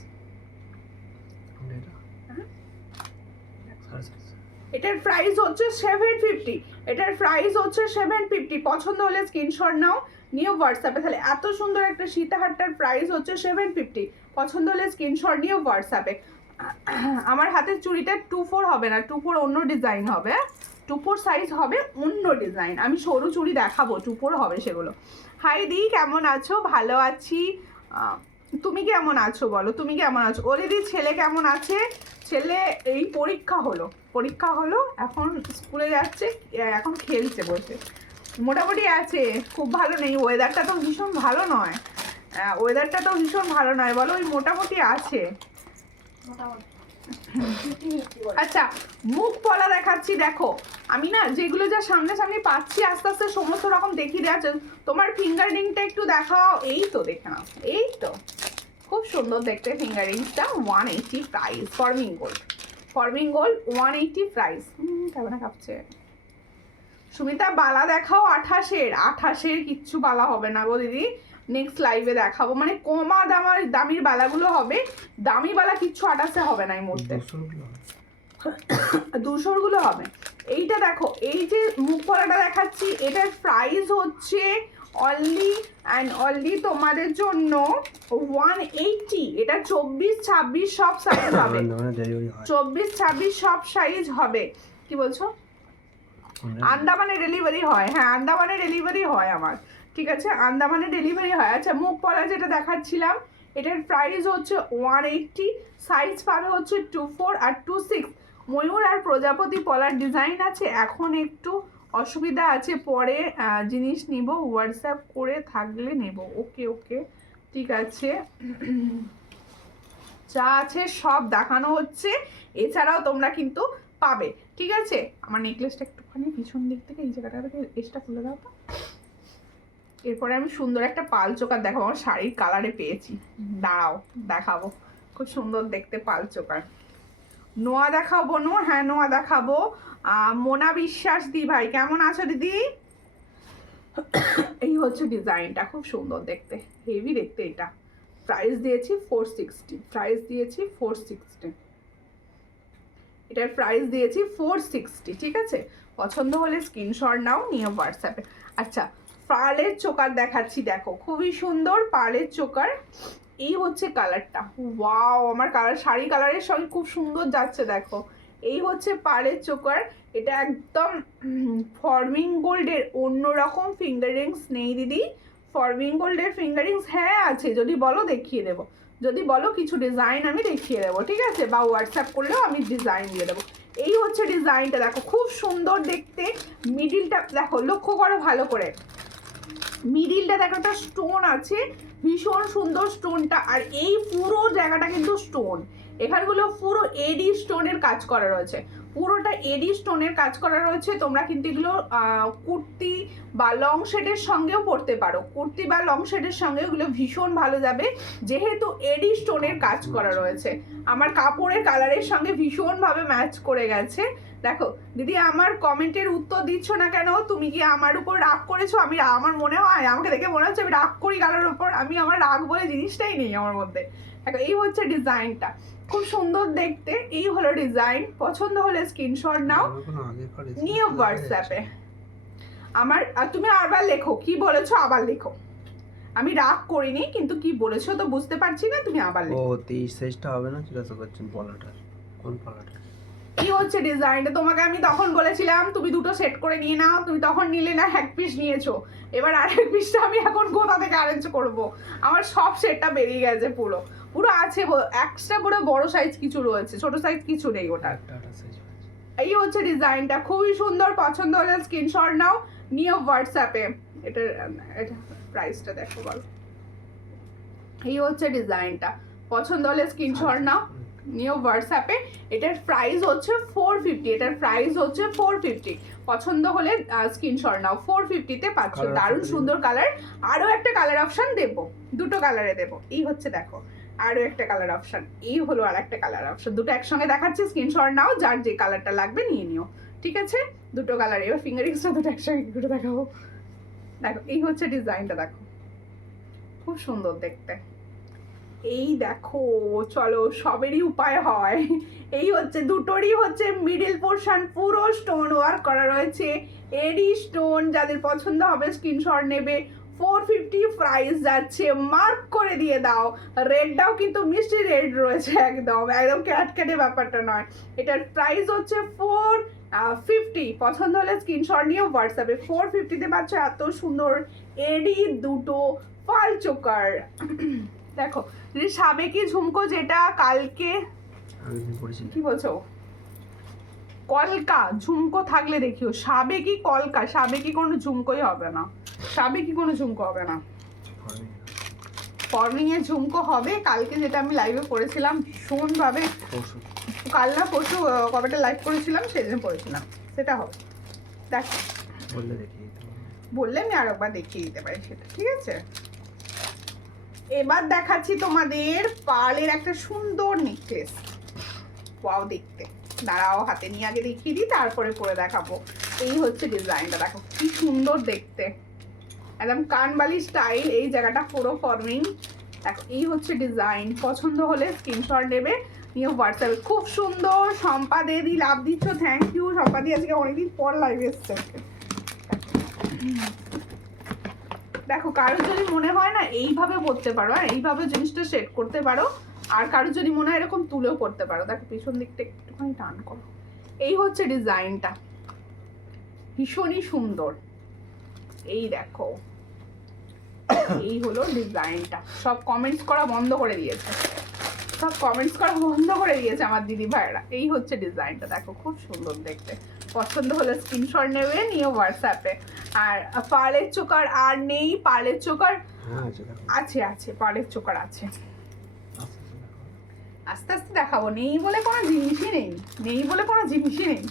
এটার প্রাইস হচ্ছে 750, এটার প্রাইস হচ্ছে 750। পছন্দ হলে স্ক্রিনশট নাও, নিও হোয়াটসঅ্যাপে। তাহলে এত সুন্দর একটা সীতাহারটার প্রাইস হচ্ছে 750। পছন্দ হলে স্ক্রিনশট নিও হোয়াটসঅ্যাপে। আমার হাতের চুড়িটা 24 হবে না, 24 অন্য ডিজাইন হবে, 24 সাইজ হবে অন্য ডিজাইন। আমি সরু চুড়ি দেখাবো, 24 হবে সেগুলো। হাই দি, কেমন আছো? ভালো আছি। তুমি কেমন আছো বলো, তুমি কেমন আছো? ও দিদি ছেলে কেমন আছে? ছেলে এই পরীক্ষা হলো, এখন স্কুলে যাচ্ছে, এখন খেলছে বসে। মোটামুটি আছে, খুব ভালো নেই, ওয়েদারটা তো ভীষণ ভালো নয়, ওয়েদারটা তো ভীষণ ভালো নয় বলো, ওই মোটামুটি আছে। আচ্ছা মুখ পলা দেখাচ্ছি, দেখো আমি না যেগুলো যা সামনে সামনে পাচ্ছি আস্তে আস্তে সমস্ত রকম দেখিয়ে দেওয়া। তোমার ফিঙ্গার রিংটা একটু দেখাও। এই তো দেখে নাও, এই তো খুব সুন্দর দেখতে ফিঙ্গার রিংসটা। 180 প্রাইস, ফর্মিং গোল্ড 180 প্রাইস। কেমন কাঁপছে সুমিতা? বালা দেখাও 28-এর কিচ্ছু বালা হবে না গো দিদি, নেক্সট লাইভে দেখাবো। মানে কমা দামির বালাগুলো হবে, দামি বালা কিচ্ছু 28-এ হবে না এই মুহূর্তে, 200 গুলো হবে। এইটা দেখো, এই যে মুখ পলাটা দেখাচ্ছি, এটার প্রাইস হচ্ছে অনলি তোমাদের জন্য 180। এটা 24-26 সব সাইজ হবে, 24-26 সব সাইজ হবে। কি বলছো? আন্দামানে ডেলিভারি হয়, হ্যাঁ আন্দামানে ডেলিভারি হয় আমার, ঠিক আছে, আন্দামানে ডেলিভারি হয়। আচ্ছা মুখ পলা যেটা দেখাচ্ছিলাম, এটার প্রাইস হচ্ছে 180, সাইজ পাবে হচ্ছে 24 আর 26। ময়ূর আর প্রজাপতি পলার ডিজাইন আছে, এখন একটু অসুবিধা আছে, পরে জিনিস নিব, হোয়াটসঅ্যাপ করে থাকলে নেব। ওকে ঠিক আছে, যা আছে সব দেখানো হচ্ছে, এছাড়াও তোমরা কিন্তু পাবে, ঠিক আছে। আমার নেকলেসটা একটুখানি পিছন দিক থেকে এই জায়গাটা থেকে এসটা খুলে দাও তো। এরপরে আমি সুন্দর একটা পাল চোকার দেখাবো, আমার শাড়ির কালারে পেয়েছি, দাঁড়াও দেখাবো, খুব সুন্দর দেখতে পাল চোকার। নোয়া দেখাবো, হ্যাঁ নোয়া দেখাবো। মোনা বিশ্বাস দি ভাই কেমন আছো দিদি? এই হচ্ছে ডিজাইনটা, খুব সুন্দর দেখতে, হেভি দেখতে। এটা প্রাইস দিয়েছি 460, প্রাইস দিয়েছি 460, এটার প্রাইস দিয়েছি 460, ঠিক আছে। পছন্দ হলে স্ক্রিনশট নাও, নিয়ে হোয়াটসঅ্যাপে। আচ্ছা পার্লের চোকার দেখাচ্ছি, দেখো খুবই সুন্দর পার্লের চোকার। এই হচ্ছে কালারটা, ওয়াও আমার শাড়ি কালারের সঙ্গে খুব সুন্দর যাচ্ছে, দেখো এই হচ্ছে পার্লের চোকার। এটা একদম ফর্মিং গোল্ডের, অন্যরকম ফিঙ্গার রিংস নেই দিদি, ফর্মিং গোল্ডের ফিঙ্গার রিংস হ্যাঁ আছে, যদি বলো দেখিয়ে দেবো, যদি বলো কিছু ডিজাইন আমি দেখিয়ে দেবো, ঠিক আছে, বা হোয়াটসঅ্যাপ করলেও আমি ডিজাইন দিয়ে দেবো। এই হচ্ছে ডিজাইনটা, দেখো খুব সুন্দর দেখতে। মিডিলটা দেখো, লক্ষ্য করো ভালো করে, মিডিলটা দেখো একটা স্টোন আছে, ভীষণ সুন্দর স্টোনটা। আর এই পুরো জায়গাটা কিন্তু স্টোন, এখানগুলো পুরো এডি স্টোনের কাজ করা রয়েছে, পুরোটা এডি স্টোনের কাজ করা রয়েছে। তোমরা কিন্তু এগুলো কুর্তি বা লং শেডের সঙ্গেও পরতে পারো, কুর্তি বা লং শেডের সঙ্গে এগুলো ভীষণ ভালো যাবে, যেহেতু এডি স্টোনের কাজ করা রয়েছে। আমার কাপড়ের কালারের সঙ্গে ভীষণভাবে ম্যাচ করে গেছে। দেখো দিদি, আমার কমেন্টের উত্তর দিচ্ছ না কেন? তুমি কি আমার উপর রাগ করেছো? আমার মনে হয়, আমাকে দেখে মনে হচ্ছে আমি রাগ করি কারোর উপর। আমার রাগ বলে জিনিসটাই নেই আমার মধ্যে। দেখো এই হচ্ছে ডিজাইনটা, খুব সুন্দর দেখতে। এই হলো ডিজাইন, পছন্দ হলে স্ক্রিনশট নাও, নিও হোয়াটসঅ্যাপে। তুমি আবার লেখো কি বলেছো, আবার লেখো। আমি রাগ করিনি, কিন্তু কি বলেছো তো বুঝতে পারছি না, তুমি আবার লেখো। 23 সাইজটা হবে না জিজ্ঞাসা করছেন পলাটার, কোন পলাটা? এই হচ্ছে ডিজাইনটা। তোমাকে আমি তখন বলেছিলাম তুমি দুটো সেট করে নিয়ে নাও, তুমি তখন নিলে না, এক পিস নিয়েছো। এবার আরেক পিসটা আমি এখন কোথা থেকে অ্যারেঞ্জ করব? আমার সব সেটটা বেরিয়ে গেছে, পুরো পুরো আছে, এক্সট্রা পুরো বড় সাইজ কিছু রয়েছে, ছোট সাইজ কিছু নেই ওটার। এই হচ্ছে ডিজাইনটা, খুবই সুন্দর। পছন্দ হলে স্ক্রিনশট নাও, নিও হোয়াটসঅ্যাপে। এটা প্রাইসটা দেখো বলো। এই হচ্ছে ডিজাইনটা, পছন্দ হলে স্ক্রিনশট নাও, নিও হোয়াটসঅ্যাপে। এটার প্রাইস হচ্ছে 450, এটার প্রাইস হচ্ছে 450। পছন্দ হলে স্ক্রিনশট নাও, 450-তে পাচ্ছ। দারুণ সুন্দর কালার। আরও একটা কালার অপশন দেবো, দুটো কালারে দেবো। এই হচ্ছে দেখো আরও একটা কালার অপশন, এই হলো আর একটা কালার অপশন, দুটো একসঙ্গে দেখাচ্ছে। স্ক্রিনশট নাও, যার যে কালারটা লাগবে নিয়ে নিও, ঠিক আছে? দুটো কালার। এবার ফিঙ্গারিংসটা দুটো একসঙ্গে দুটো দেখাবো। দেখো এই হচ্ছে ডিজাইনটা, দেখো খুব সুন্দর দেখতে। এই দেখো, চলো সবেরই উপায় হয়। এই হচ্ছে দুটোরই হচ্ছে মিডল পোর্শন পুরো স্টোন ওয়ার্ক করা রয়েছে, এডি স্টোন। যাদের পছন্দ হবে স্ক্রিনশট নেবে। 450 প্রাইস যাচ্ছে, মার্ক করে দিয়ে দাও। রেডটাও কিন্তু মিষ্টি রেড রয়েছে, একদম একদম ক্যাটক্যাটে ব্যাপারটা নয়। এটার প্রাইস হচ্ছে 450। পছন্দ হলে স্ক্রিনশট নিয়ে হোয়াটসঅ্যাপে। 450-তে পাচ্ছ এত সুন্দর এডি দুটো ফাল চোকার। দেখো সাবেকি ঝুমকো, যেটা কালকে কি বলছো, কলকা ঝুমকো থাকলে দেখিও। সাবেকি কলকা, সাবেকি কোনো ঝুমকোই হবে না, সাবেকি কোনো ঝুমকো হবে না। ফর্মিং এর ঝুমকো হবে কালকে, যেটা আমি লাইভে পড়েছিলাম ভীষণভাবে। কাল না পরশু কবেটা লাইভ করেছিলাম, সেদিন পড়েছিলাম, সেটা হবে। দেখো বললে আমি আর একবার দেখিয়ে দিতে পারি সেটা, ঠিক আছে? এবার দেখাচ্ছি তোমাদের পার্লের একটা সুন্দর নেকলেস। ওয়াও দেখতে, দাঁড়াও হাতে নিয়ে আগে দেখিয়ে দিই, তারপরে পরে দেখাবো। এই হচ্ছে ডিজাইনটা, দেখো কি সুন্দর দেখতে, একদম কানবালি স্টাইল। এই জায়গাটা পুরো ফর্মিং। দেখো এই হচ্ছে ডিজাইন, পছন্দ হলে স্ক্রিনশট নেবে, নিয়ে হোয়াটসঅ্যাপে। খুব সুন্দর। শম্পা দিদি লাভ দিচ্ছ, থ্যাংক ইউ। শম্পা দি আজকে অনেকদিন পর লাইভে এসছে। দেখো কারোর যদি মনে হয় না এইভাবে পরতে পারো, আর এইভাবে জিনিসটা সেট করতে পারো, আর কারোর যদি মনে হয় এরকম তুলেও পরতে পারো। দেখো পিছন দিকটা একটুখানি টান করো। এই হচ্ছে ডিজাইনটা, ভীষণই সুন্দর। এই দেখো এই হলো ডিজাইনটা। সব কমেন্টস করা বন্ধ করে দিয়েছে, সব কমেন্টস করা বন্ধ করে দিয়েছে আমার দিদি ভাইরা। এই হচ্ছে ডিজাইনটা, দেখো খুব সুন্দর দেখতে। পছন্দ হলে স্ক্রিনশট নেবে, নিয়ে হোয়াটসঅ্যাপে। আর পার্লের চোকার আর নেই, পার্লের চোকার আছে, আছে পার্লের চোকার আছে, আস্তে আস্তে দেখাবো। নেই বলে কোনো জিনিসই নেই, নেই বলে কোনো জিনিসই নেই।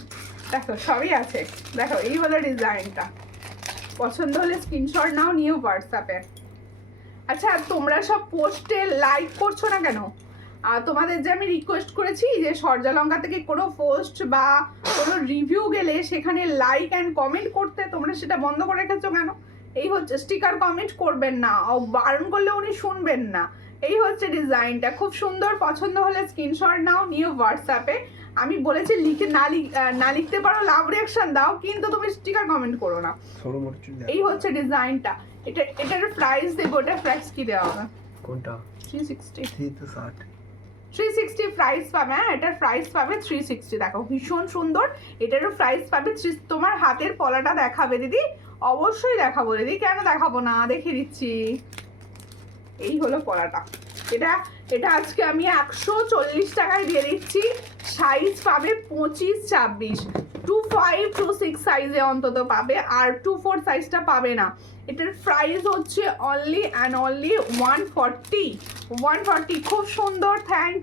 দেখো সবই আছে। দেখো এই হলো ডিজাইনটা, পছন্দ হলে স্ক্রিনশট নাও, নিয়ে হোয়াটসঅ্যাপে। আচ্ছা তোমরা সব পোস্টে লাইক করছো না কেন? তোমাদের যে আমি রিকোয়েস্ট করেছি যে সরজা লঙ্কা থেকে কোনো পোস্ট বা কোনো রিভিউ গেলে সেখানে লাইক অ্যান্ড কমেন্ট করতে, তোমরা সেটা বন্ধ করে রেখেছো কেন? এই হচ্ছে স্টিকার কমেন্ট করবেন না, বারণ করলে উনি শুনবেন না। এই হচ্ছে ডিজাইনটা, খুব সুন্দর। পছন্দ হলে স্ক্রিনশট নাও, নিয়ে হোয়াটসঅ্যাপে। আমি বলেছি না লিখতে পারো, লাভ রিয়াকশন দাও, কিন্তু তুমি স্টিকার কমেন্ট করো না। এই হচ্ছে ডিজাইনটা। এটার প্রাইস দেবো, এটার প্রাইস কি দেওয়া হবে? কোনটা? 360 360 প্রাইস পাবে। হ্যাঁ এটার প্রাইস পাবে 360। দেখো ভীষণ সুন্দর, এটারও প্রাইস পাবে। তোমার হাতের পলাটা দেখাবে দিদি? অবশ্যই দেখাবো দিদি, কেন দেখাবো না, দেখিয়ে দিচ্ছি। এই হলো পলাটা, এটা আজকে আমি 140 টাকায় দিয়ে দিচ্ছি। সাইজ পাবে 25-26, 25 to 6 সাইজে অন্তত পাবে, আর 24 সাইজটা পাবে না। এটার প্রাইস হচ্ছে অনলি অ্যান্ড অনলি 140। খুব সুন্দর। Thank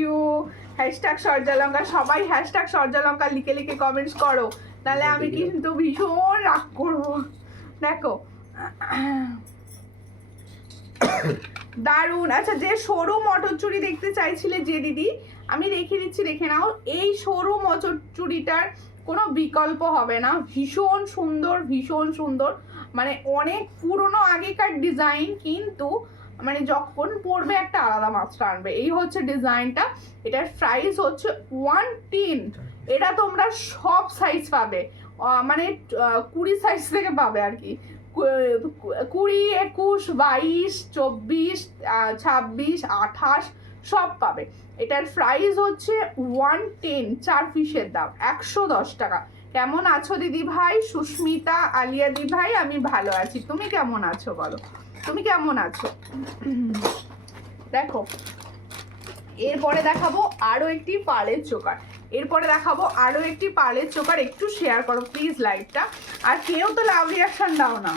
you. হ্যাশট্যাগ সরজা লঙ্কা, সবাই হ্যাশট্যাগ সরজা লঙ্কা লিখে লিখে কমেন্টস করো, নাহলে আমি কিন্তু ভীষণ রাগ করবো। দেখো দারুন। আচ্ছা, যে সরু মটর চুড়ি দেখতে চাইছিলে যে দিদি, আমি দেখিয়ে দিচ্ছি, দেখে নাও। এই সরু মটর চুড়িটার কোনো বিকল্প হবে না, ভীষণ সুন্দর, ভীষণ সুন্দর, মানে অনেক পুরনো আগেকার ডিজাইন, কিন্তু মানে যখন পরবে একটা আলাদা মাত্রা আনবে। এই হচ্ছে ডিজাইনটা, এটার প্রাইস হচ্ছে 110। এটা তোমরা সব সাইজ পাবে, মানে 20 সাইজ থেকে পাবে আর কি, 20, 21, 22, 24, 26, 28 সব পাবে। এটার প্রাইস হচ্ছে 110, 4 পিসের দাম 110 টাকা। কেমন আছো দিদি ভাই? সুস্মিতা আলিয়া দি ভাই, আমি ভালো আছি, তুমি কেমন আছো বলো, তুমি কেমন আছো? দেখো, এরপরে দেখাবো আরো একটি পার্লের চোকার, এরপরে দেখাবো আরো একটি পার্লের চোকার। একটু শেয়ার করো প্লিজ লাইভটা, আর কেউ তো লাভ রিয়াকশন দাও না,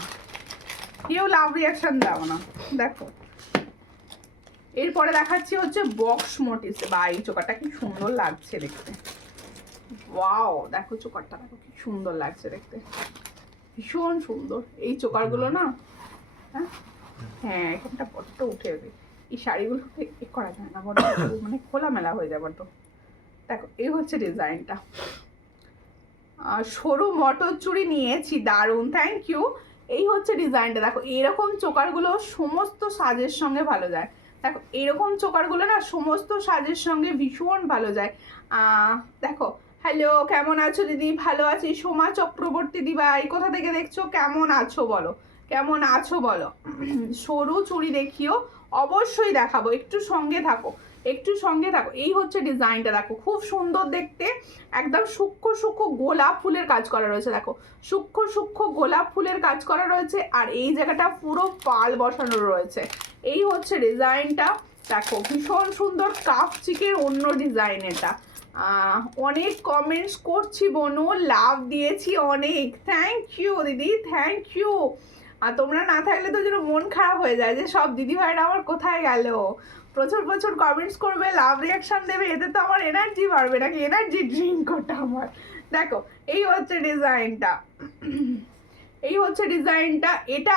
কেউ লাভ রিয়াকশন দাও না। দেখো, এরপরে দেখাচ্ছি হচ্ছে বক্স মোটিস, বা এই চোকারটা কি সুন্দর লাগছে দেখতে, ওয়াও, দেখো চোকারটা, দেখো কি সুন্দর লাগছে দেখতে, ভীষণ সুন্দর এই চোকারগুলো না। হ্যাঁ হ্যাঁ, এখানটা বড্ড উঠে যাবে, এই শাড়িগুলো করা যায় না, বড্ড মানে খোলামেলা হয়ে যায় বড্ড। দেখো, এই হচ্ছে ডিজাইনটা, সরু মটর চুড়ি নিয়েছি, দারুন, থ্যাংক ইউ। এই হচ্ছে ডিজাইনটা, দেখো এরকম চোকারগুলো সমস্ত সাজের সঙ্গে ভালো যায়। দেখো এরকম চোকারগুলো না সমস্ত সাজের সঙ্গে ভীষণ ভালো যায়। দেখো, হ্যালো, কেমন আছো দিদি? ভালো আছি। সোমা চক্রবর্তী দিভাই, কোথা থেকে দেখছো? কেমন আছো বলো, কেমন আছো বলো। সরু চুড়ি দেখিও, অবশ্যই দেখাবো, একটু সঙ্গে থাকো, একটু সঙ্গে থাকো। এই হচ্ছে ডিজাইনটা, দেখো খুব সুন্দর দেখতে, একদম সূক্ষ্ম সূক্ষ্ম গোলাপ ফুলের কাজ করা রয়েছে, দেখো সূক্ষ্ম সূক্ষ্ম গোলাপ ফুলের কাজ করা রয়েছে, আর এই জায়গাটা পুরো পাল বসানো রয়েছে। এই হচ্ছে ডিজাইনটা, দেখো ভীষণ সুন্দর, কাফ চিকের অন্য ডিজাইন এটা। অনেক কমেন্টস করছি বনু, লাভ দিয়েছি অনেক, থ্যাংক ইউ দিদি, থ্যাংক ইউ। আর তোমরা না থাকলে তো যেন মন খারাপ হয়ে যায় যে সব দিদি ভাইরা আমার কোথায় গেল। প্রচুর প্রচুর কমেন্টস করবে, লাভ রিয়াকশন দেবে, এতে তো আমার এনার্জি বাড়বে নাকি, এনার্জি ড্রিঙ্ক ওটা আমার। দেখো, এই হচ্ছে ডিজাইনটা, এই হচ্ছে ডিজাইনটা। এটা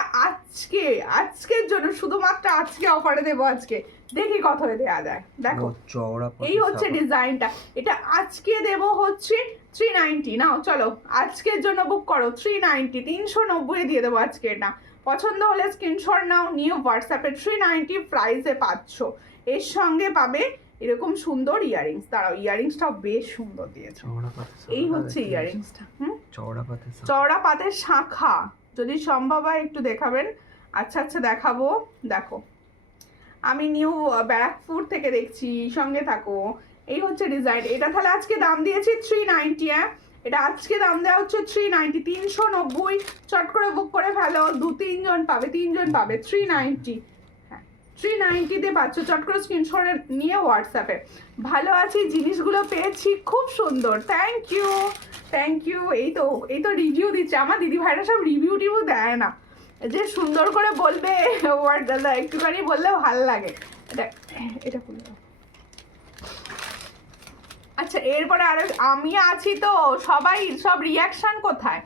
আজকের জন্য, শুধুমাত্র আজকে অফারে দেবো, আজকে দেখি কত হয়ে দেওয়া যায়। দেখো, এই হচ্ছে ডিজাইনটা, এটা আজকে দেব হচ্ছে 390। নাও চলো, আজকের জন্য বুক করো, 390, 390 দিয়ে দেবো আজকে। এটা পছন্দ হলে স্ক্রিনশট নাও, নিয়ে হোয়াটসঅ্যাপে 390 প্রাইসে পাচ্ছ। এর সঙ্গে পাবে এরকম সুন্দর ইয়ারিংস, দাঁড়াও ইয়ারিংসটাও বেশ সুন্দর দিয়েছো। এই হচ্ছে ইয়ারিংসটা, চওড়া পাতের শাঁখা, যদি সম্ভব হয় একটু দেখাবেন। আচ্ছা আচ্ছা, দেখাবো। দেখো, আমি নিউ ব্যারাকপুর থেকে দেখছি, সঙ্গে থাকো। এই হচ্ছে ডিজাইন, এটা তাহলে আজকে দাম দিয়েছি 390। এটা আজকে দাম দেওয়া হচ্ছে 390, 390। চট করে বুক করে ফেলো, 2-3 জন পাবে, 3 জন পাবে, 390। 390-তে পাচ্ছ, চট করে স্ক্রিনশট নিয়ে হোয়াটসঅ্যাপে। ভালো আছি, জিনিসগুলো পেয়েছি খুব সুন্দর, থ্যাংক ইউ, থ্যাংক ইউ। এই তো রিভিউ দিচ্ছে, আমার দিদি ভাইরা সব রিভিউ টিভিউ দেয় না, যে সুন্দর করে বলবে ওয়ার্ড দাদা, একটুখানি বললে ভালো লাগে। এটা খুলে দাও। আচ্ছা, এরপরে আরো আমি আছি তো, সবাই সব রিয়াকশন কোথায়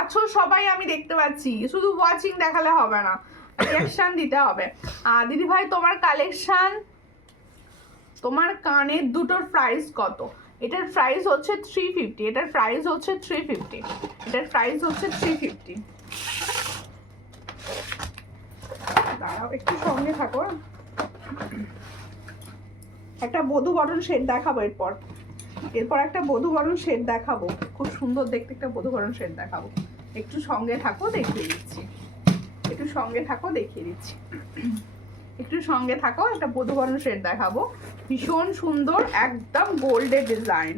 আছো সবাই আমি দেখতে পাচ্ছি, শুধু ওয়াচিং দেখালে হবে না, রিয়াকশন দিতে হবে। দিদি ভাই, তোমার কালেকশন, তোমার কানের দুটোর প্রাইস কত? এটার প্রাইস হচ্ছে 350, এটার প্রাইস হচ্ছে 350, এটার প্রাইস হচ্ছে 350। দাঁড়াও, একটু সঙ্গে থাকো। একটা বধূ বরণ সেট দেখাবো, এরপর একটা বধূ বরণ সেট দেখাবো, খুব সুন্দর দেখতে একটা বধূ বরণ সেট দেখাবো। একটু সঙ্গে থাকো, দেখিয়ে দিচ্ছি, একটু সঙ্গে থাকো, দেখিয়ে দিচ্ছি, একটু সঙ্গে থাকো। একটা বধূ বরণ সেট দেখাবো, ভীষণ সুন্দর, একদম গোল্ডের ডিজাইন,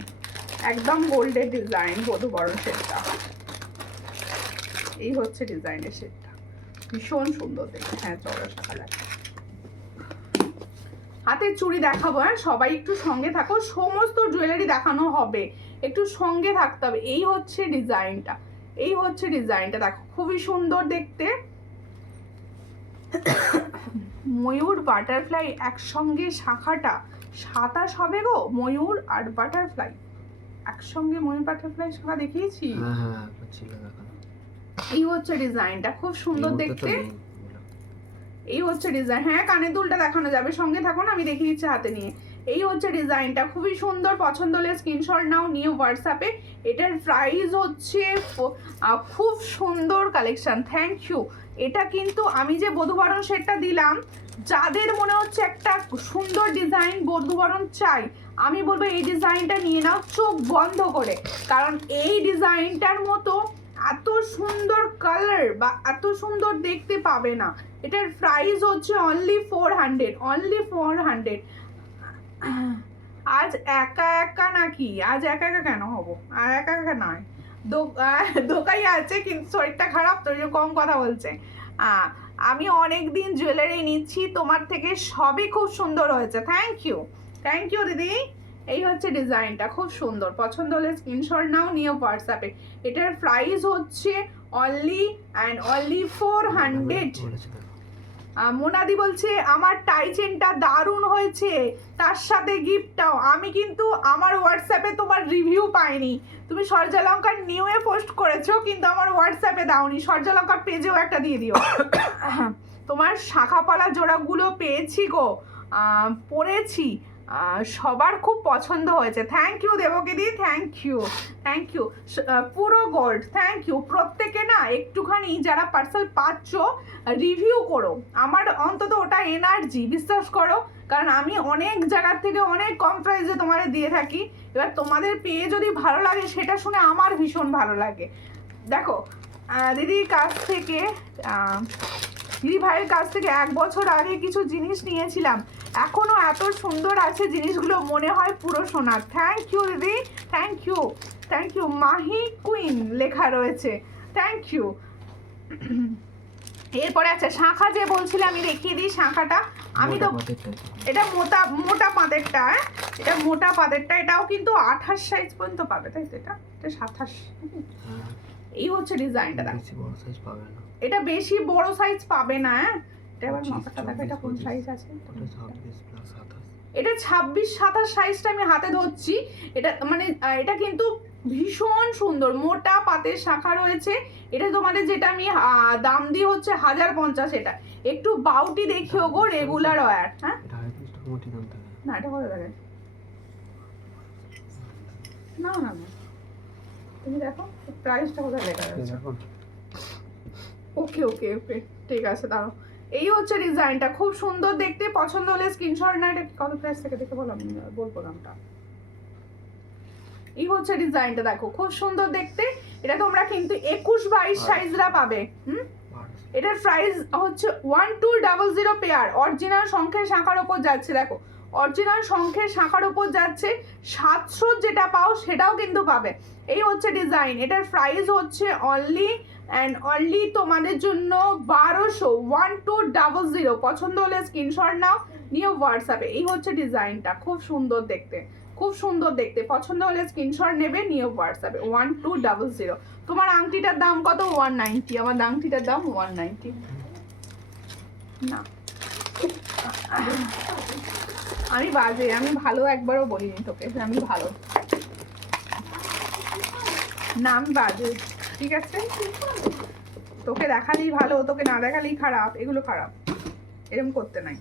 একদম গোল্ডের ডিজাইন বধূ বরণ সেটটা। এই হচ্ছে ডিজাইনের সেটটা, ভীষণ সুন্দর দেখতে। হ্যাঁ, চড়া শাখা লাগবে। হাতের চুড়ি দেখাবো, হ্যাঁ সবাই একটু সঙ্গে থাকো, সমস্ত জুয়েলারি দেখানো হবে, একটু সঙ্গে থাকতে হবে। এই হচ্ছে ডিজাইনটা, এই হচ্ছে ডিজাইনটা, দেখো খুবই সুন্দর দেখতে। ময়ূর বাটারফ্লাই একসঙ্গে, শাখাটা 27 হবে গো, ময়ূর আর বাটারফ্লাই একসঙ্গে, ময়ূর বাটারফ্লাই শাখা দেখিয়েছি। এই হচ্ছে ডিজাইনটা, খুব সুন্দর দেখতে। এই হচ্ছে ডিজাইন, হ্যাঁ কানের দুলটা দেখানো যাবে, সঙ্গে থাকো না, আমি দেখিয়ে দিচ্ছি হাতে নিয়ে। এই হচ্ছে ডিজাইনটা, খুবই সুন্দর, পছন্দ হলে স্ক্রিনশট নাও, নিউ হোয়াটসঅ্যাপে। এটার প্রাইস হচ্ছে খুব সুন্দর কালেকশন, থ্যাংক ইউ। এটা কিন্তু আমি যে বধূবরণ সেটটা দিলাম, যাদের মনে হচ্ছে একটা সুন্দর ডিজাইন বধূবরণ চাই, আমি বলবো এই ডিজাইনটা নিয়ে নাও চোখ বন্ধ করে, কারণ এই ডিজাইনটার মতো এত সুন্দর কালার বা এত সুন্দর দেখতে পাবে না। এটার প্রাইস হচ্ছে অনলি 400, অনলি 400। আজ একা একা নাকি, আজ একা একা কেন হবো, আর একা একা নয়, দোকাই আছে কিন্তু শরীরটা খারাপ তো কম কথা বলছে। আমি অনেক দিন জুয়েলারি নিচ্ছি তোমার থেকে, সবই খুব সুন্দর হয়েছে, থ্যাংক ইউ, থ্যাংক ইউ দিদি। এই হচ্ছে ডিজাইনটা, খুব সুন্দর, পছন্দ হলে স্ক্রিনশট নাও, নিও হোয়াটসঅ্যাপে। এটার প্রাইস হচ্ছে অনলি অ্যান্ড অনলি 400। মোনাদি বলছে আমার টাই চেনটা দারুণ হয়েছে, তার সাথে গিফটটাও। আমি কিন্তু আমার হোয়াটসঅ্যাপে তোমার রিভিউ পাইনি, তুমি সূর্যালঙ্কার নিউয়ে পোস্ট করেছো কিন্তু আমার হোয়াটসঅ্যাপে দাওনি, সূর্যালঙ্কার পেজেও একটা দিয়ে দিও। তোমার শাখাপালা জোড়াগুলো পেয়েছি গো, পরেছি, সবার খুব পছন্দ হয়েছে, থ্যাংক ইউ দেবকিদি, থ্যাংক ইউ, থ্যাংক ইউ। পুরো গোল্ড, থ্যাংক ইউ। প্রত্যেকে না একটুখানি যারা পার্সেল পাচ্ছ রিভিউ করো, আমার অন্তত ওটা এনার্জি, বিশ্বাস করো, কারণ আমি অনেক জায়গার থেকে অনেক কম প্রাইসে তোমাদের দিয়ে থাকি। এবার তোমাদের পেয়ে যদি ভালো লাগে সেটা শুনে আমার ভীষণ ভালো লাগে। দেখো দিদির কাছ থেকে, দিদি ভাইয়ের কাছ থেকে 1 বছর আগে কিছু জিনিস নিয়েছিলাম, এখনো এত সুন্দর আছে জিনিসগুলো, মনে হয় পুরো সোনার। থ্যাংক ইউ দিদি, thank you, thank you. Mahi queen লেখা রয়েছে, থ্যাংক ইউ। এরপরে আচ্ছা শাঁখা যে বলছিলাম, আমি দেখিয়ে দিই শাঁখাটা। আমি তো এটা মোটা মোটা পাতেরটা, এটা মোটা পাতেরটা, এটাও কিন্তু 28 সাইজ পর্যন্ত পাবে, তাই তো? এটা 27। এই হচ্ছে ডিজাইনটা, এটা বেশি বড় সাইজ পাবে না। এটা এবার মাথাটা দেখো, এটা কোন সাইজ আছে, এটা 26-27 সাইজটা আমি হাতে ধরছি। এটা মানে এটা কিন্তু ভীষণ সুন্দর, মোটা পাতের শাখা রয়েছে। এটা তোমাদের যেটা আমি দাম দিয়ে হচ্ছে 1050, এটা একটু বাউটি দেখিও গো, রেগুলার ওয়্যার। হ্যাঁ না, এটা কত লাগে, না না না, তুমি দেখো প্রাইসটা কোথায় লেখা আছে। ওকে ওকে ওকে, ঠিক আছে, দাঁড়াও। এই হচ্ছে ডিজাইনটা, খুব সুন্দর দেখতে, পছন্দ হলে স্ক্রিনশট না। এটা কত প্রাইস থেকে দেখে বলো, আমি বলবো দামটা। এই হচ্ছে ডিজাইনটা, দেখো খুব সুন্দর দেখতে। এটা তোমরা কিন্তু 21-22 সাইজরা পাবে। এটার প্রাইস হচ্ছে 1200 পেয়ার, অরিজিনাল শঙ্খের শাখার ওপর যাচ্ছে, দেখো অরিজিনাল শঙ্খের শাখার ওপর যাচ্ছে। 700 যেটা পাও সেটাও কিন্তু পাবে। এই হচ্ছে ডিজাইন, এটার প্রাইস হচ্ছে অনলি অ্যান্ড অনলি তোমাদের জন্য 1200, 1200। পছন্দ হলে স্ক্রিনশট নাও, নিও হোয়াটসঅ্যাপে। এই হচ্ছে ডিজাইনটা, খুব সুন্দর দেখতে, খুব সুন্দর দেখতে, পছন্দ হলে স্ক্রিনশট নেবে, নিও হোয়াটসঅ্যাপে। 1200। তোমার আংটিটার দাম কত? 190। আমার আংটিটার দাম 190 না, আমি বাজে, আমি ভালো একবারও বলিনি তোকে আমি ভালো না, আমি বাজে, ঠিক আছে? তোকে দেখালেই ভালো, তোকে না দেখালেই খারাপ, এগুলো খারাপ, এরকম করতে নাই।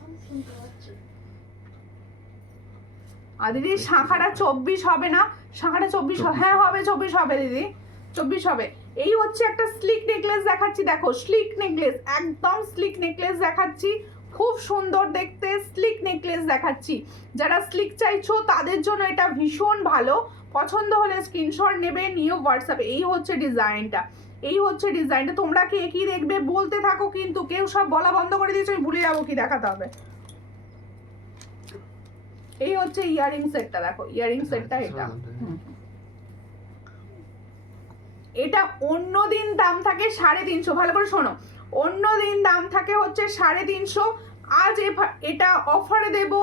আর দিদি শাখাটা 24 হবে না? শাখাটা 24, হ্যাঁ হবে, 24 হবে দিদি, 24 হবে। এই হচ্ছে একটা স্লিক নেকলেস দেখাচ্ছি, দেখো স্লিক নেকলেস, একদম স্লিক নেকলেস দেখাচ্ছি, খুব সুন্দর দেখতে স্লিক নেকলেস দেখাচ্ছি। যারা স্লিক চাইছো তাদের জন্য এটা ভীষণ ভালো, পছন্দ হলে স্ক্রিনশট নেবে, নিও হোয়াটসঅ্যাপে। এই হচ্ছে ডিজাইনটা, এই হচ্ছে ডিজাইনটা। তোমরা কে কি দেখবে বলতে থাকো, কিন্তু কেউ সব বলা বন্ধ করে দিয়েছো, আমি ভুলে যাবো কি দেখাতে হবে। এই হচ্ছে ইয়ারিং সেটটা, দেখো ইয়ারিং সেটটা, এটা এটা অন্য দিন দাম থাকে 350, ভালো করে শোনো, অন্য দিন দাম থাকে হচ্ছে 350, আজ এটা অফারে দেব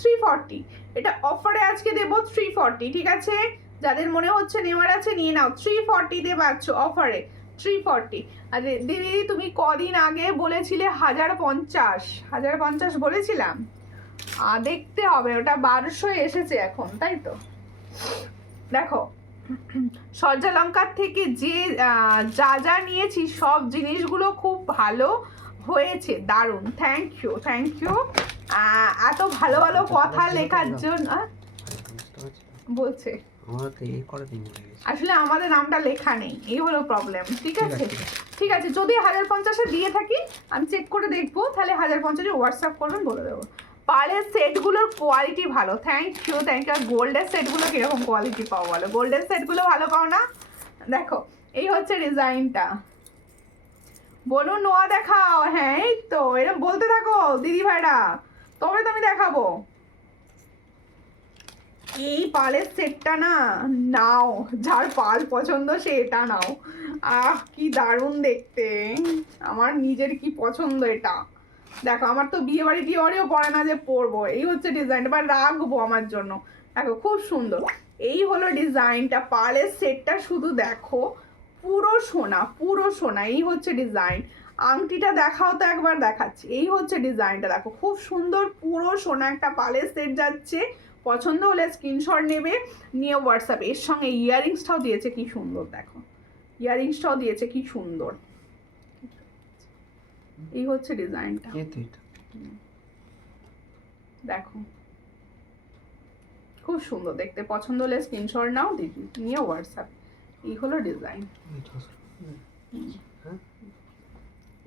340, এটা অফারে আজকে দেব 340, ঠিক আছে? যাদের মনে হচ্ছে নেওয়ার আছে নিয়ে নাও, 340 তে পাচ্ছ অফারে, 340। আর দিদি তুমি কদিন আগে বলেছিলে 1050 বলেছিলাম, দেখতে হবে, ওটা 1200 এসেছে এখন, তাই তো? দেখো সজ্জালঙ্কার থেকে যে যা যা নিয়েছি সব জিনিসগুলো খুব ভালো হয়েছে, দারুণ। Thank you, thank you. এত ভালো ভালো কথা লেখার জন্য। বলছে আমরা তো এই করে দিন ভুলে গেছি। আসলে আমাদের নামটা লেখা নেই, এই হলো প্রবলেম। ঠিক আছে, ঠিক আছে। ঠিক আছে। যদি 1050-এ দিয়ে থাকি আমি চেক করে দেখবো, তাহলে 1050-এ হোয়াটসঅ্যাপ করবেন, বলে দেবো। পার্লের সেটগুলোর কোয়ালিটি ভালো। Thank you, thank you. আর গোল্ডের সেটগুলো কিরকম কোয়ালিটি পাও বলো? গোল্ডের সেটগুলো ভালো পাও না? দেখো এই হচ্ছে ডিজাইনটা। বলুন নোয়া দেখাও। হ্যাঁ এই তো এরকম বলতে থাকো দিদি ভাইরা, তবে তো আমি দেখাবো। এই পালের সেটটা না নাও, যার পাল পছন্দ সে এটা নাও। কি দারুণ দেখতে, আমার নিজের কি পছন্দ এটা। দেখো আমার তো বিয়ে বাড়ি টিয়ে বাড়িও পড়ে না যে পরবো। এই হচ্ছে ডিজাইনটা, বা রাখবো আমার জন্য। দেখো খুব সুন্দর, এই হলো ডিজাইনটা। পালের সেটটা শুধু দেখো, পুরো সোনা, পুরো সোনা। এই হচ্ছে ডিজাইন। আংটিটা দেখাও তো একবার, দেখাচ্ছি। এই হচ্ছে ডিজাইনটা, দেখো খুব সুন্দর, পুরো সোনা একটা পালের সেট যাচ্ছে। পছন্দ হলে স্ক্রিনশট নেবে, নিয়ে হোয়াটসঅ্যাপ। এর সঙ্গে ইয়াররিংসটাও দিয়েছে কি সুন্দর, দেখো ইয়াররিংসটাও দিয়েছে কি সুন্দর। এই হচ্ছে ডিজাইনটা, দেখো খুব সুন্দর দেখতে। পছন্দ হলে স্ক্রিনশট নাও, দিদি নিয়ে হোয়াটসঅ্যাপ। এই হলো ডিজাইন,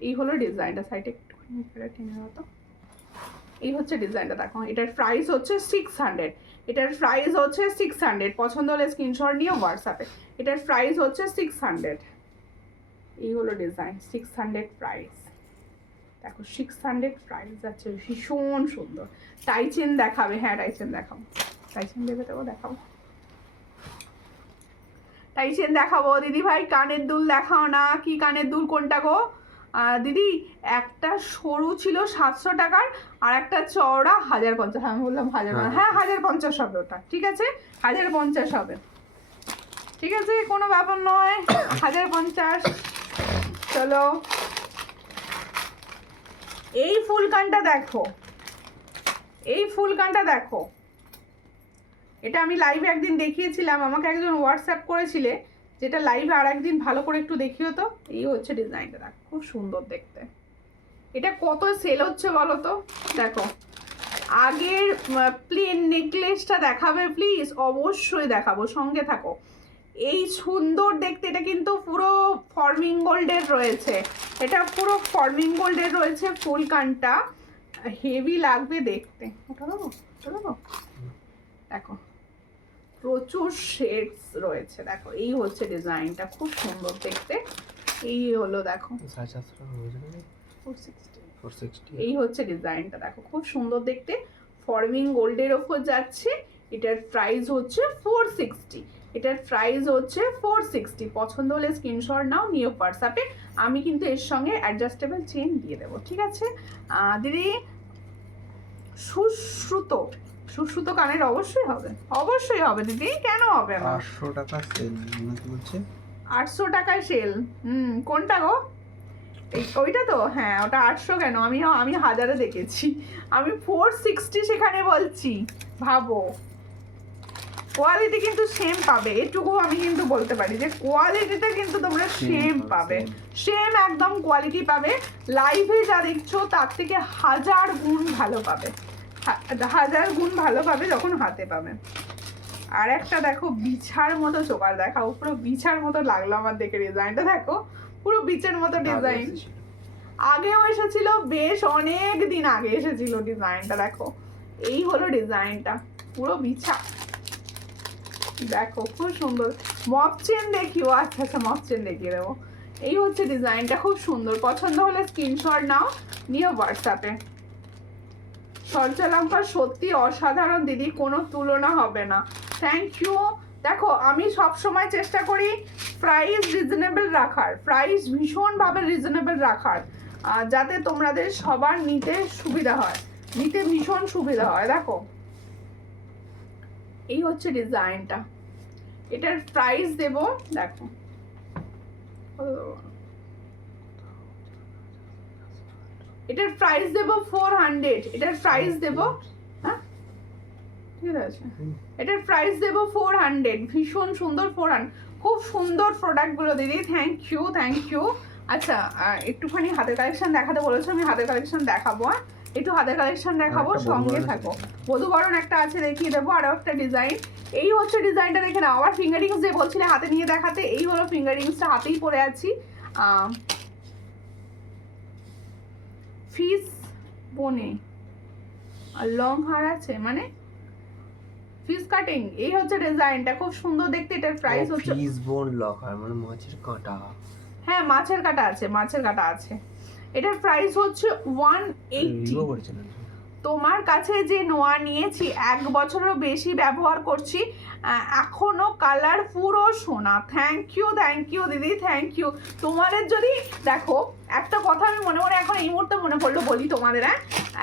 এই হলো ডিজাইনটা। সাইডে একটুখানি টেনে দাও তো। এই হচ্ছে ডিজাইনটা, দেখো এটার প্রাইস হচ্ছে 600। এটার প্রাইস হচ্ছে 600। পছন্দ হলে স্ক্রিনশট নিয়ে হোয়াটসঅ্যাপে। এটার প্রাইস হচ্ছে 600। এই হলো ডিজাইন, 600 প্রাইস। দেখো 600 প্রাইস যাচ্ছে, ভীষণ সুন্দর। টাইচেন দেখাবে? হ্যাঁ টাইচেন দেখাবো। টাইচেন দেবে তো দেখাবো, টাইচেন দেখাবো। দিদি ভাই কানের দুল দেখাও না। কি কানের দুল কোনটা গো দিদি? একটা সরু ছিল 700 টাকার, আর একটা চওড়া 1050। আমি বললাম 1050। হ্যাঁ 1050 হবে ওটা, ঠিক আছে 1050 হবে, ঠিক আছে কোনো ব্যাপার নয়। 1050। চলো এই ফুলকানটা দেখো, এই ফুলকানটা দেখো। এটা আমি লাইভে একদিন দেখিয়েছিলাম, আমাকে একজন হোয়াটসঅ্যাপ করেছিলে, যেটা লাইভে আর একদিন ভালো করে একটু দেখিও তো। এই হচ্ছে ডিজাইনটা, দেখো খুব সুন্দর দেখতে। এটা কত সেল হচ্ছে বলো তো? দেখো আগের প্লেন নেকলেসটা দেখাবে প্লিজ? অবশ্যই দেখাবো, সঙ্গে থাকো। এই সুন্দর দেখতে, এটা কিন্তু পুরো ফর্মিং গোল্ডের রয়েছে। এটা পুরো ফর্মিং গোল্ডের রয়েছে ফুলকানটা, হেভি লাগবে দেখতে। ওটা দেবো, ওটা দেবো। দেখো প্রচুর শেডস রয়েছে, দেখো এই হচ্ছে ডিজাইনটা, খুব সুন্দর দেখতে। এই হলো দেখো 460। এই হচ্ছে ডিজাইনটা, দেখো খুব সুন্দর দেখতে, ফর্মিং গোল্ডের ওপর যাচ্ছে। এটার প্রাইস হচ্ছে 460। এটার প্রাইস হচ্ছে 460। পছন্দ হলে স্ক্রিনশট নাও, নিয়ে হোয়াটসঅ্যাপে। আমি কিন্তু এর সঙ্গে অ্যাডজাস্টেবল চেন দিয়ে দেবো, ঠিক আছে দিদি? সুশ্রুত, সুশ্রুত কানের অবশ্যই হবে, অবশ্যই হবে দিদি, কেন হবে না? 800 টাকা সেল বলছে। 800 টাকায় সেল? কোনটা গো? ওইটা তো? হ্যাঁ ওটা 800 কেন, আমি 1000-এ দেখেছি। আমি 460 সেখানে বলছি, ভাবো। কোয়ালিটি কিন্তু সেম পাবে, এটুকু আমি কিন্তু বলতে পারি যে কোয়ালিটিটা কিন্তু তোমরা সেম পাবে, সেম একদম কোয়ালিটি পাবে। লাইভে যা দেখছো তার থেকে 1000 গুণ ভালো পাবে, 1000 গুণ ভালো পাবে যখন হাতে পাবে। আর একটা দেখো বিছার মতো চোকার, দেখাও পুরো বিছার মতো লাগলো আমার দেখে। ডিজাইনটা দেখো পুরো বিচের মতো ডিজাইন। আগেও এসেছিল, বেশ অনেক দিন আগে এসেছিল ডিজাইনটা। দেখো এই হলো ডিজাইনটা, পুরো বিছা। দেখো খুব সুন্দর। মপ চেন দেখিও? আচ্ছা আচ্ছা মপ চেন দেখিয়ে দেবো। এই হচ্ছে ডিজাইনটা, খুব সুন্দর। পছন্দ হলে স্ক্রিনশট নাও, নিয়ে হোয়াটসঅ্যাপে। সঞ্চালঙ্কার সত্যি অসাধারণ দিদি, কোনো তুলনা হবে না। Thank you. দেখো আমি সব সময় চেষ্টা করি প্রাইস রিজনেবল রাখার, প্রাইস ভীষণভাবে রিজনেবল রাখার, যাতে তোমাদের সবার নিতে সুবিধা হয়, নিতে ভীষণ সুবিধা হয়। দেখো এই হচ্ছে ডিজাইনটা, এটার প্রাইস দেব, দেখো এটার প্রাইস দেব 400। এটার প্রাইস দেব, হ্যাঁ ঠিক আছে, এটার প্রাইস দেবো 400, ভীষণ সুন্দর 400, খুব সুন্দর প্রোডাক্টগুলো দিদি, থ্যাংক ইউ। আচ্ছা একটুখানি হাতের কালেকশন দেখাতে বলেছো, আমি হাতের কালেকশন দেখাবো। একটু হাতের কালেকশন দেখাবো, একটা সঙ্গে বধূবরণ থাকো। বধূবরণ একটা আছে, দেখিয়ে দেবো। আরো একটা ডিজাইন, এই হচ্ছে ডিজাইনটা দেখে নাও। আবার ফিঙ্গারিংস যে বলছিলে হাতে নিয়ে দেখাতে, এই হলো ফিঙ্গারিংসটা, হাতেই পরে আছি। ফিস বনে আর লং হার আছে, মানে ফিস কাটিং। এই হচ্ছে ডিজাইনটা, খুব সুন্দর দেখতে। এটার প্রাইস হচ্ছে ফিস বোন লকার মানে মাছের কাঁটা। হ্যাঁ মাছের কাটা আছে, মাছের কাটা আছে। এটার প্রাইস হচ্ছে 180। রিভিউ করেছেন তোমার কাছে যে নোয়া নিয়েছি 1 বছরেরও বেশি ব্যবহার করছি, এখনো কালার পুরো সোনা। থ্যাংক ইউ দিদি, থ্যাংক ইউ। তোমাদের যদি দেখো, একটা কথা আমি মনে মনে এখন এই মুহূর্তে মনে পড়লো, বলি তোমাদের।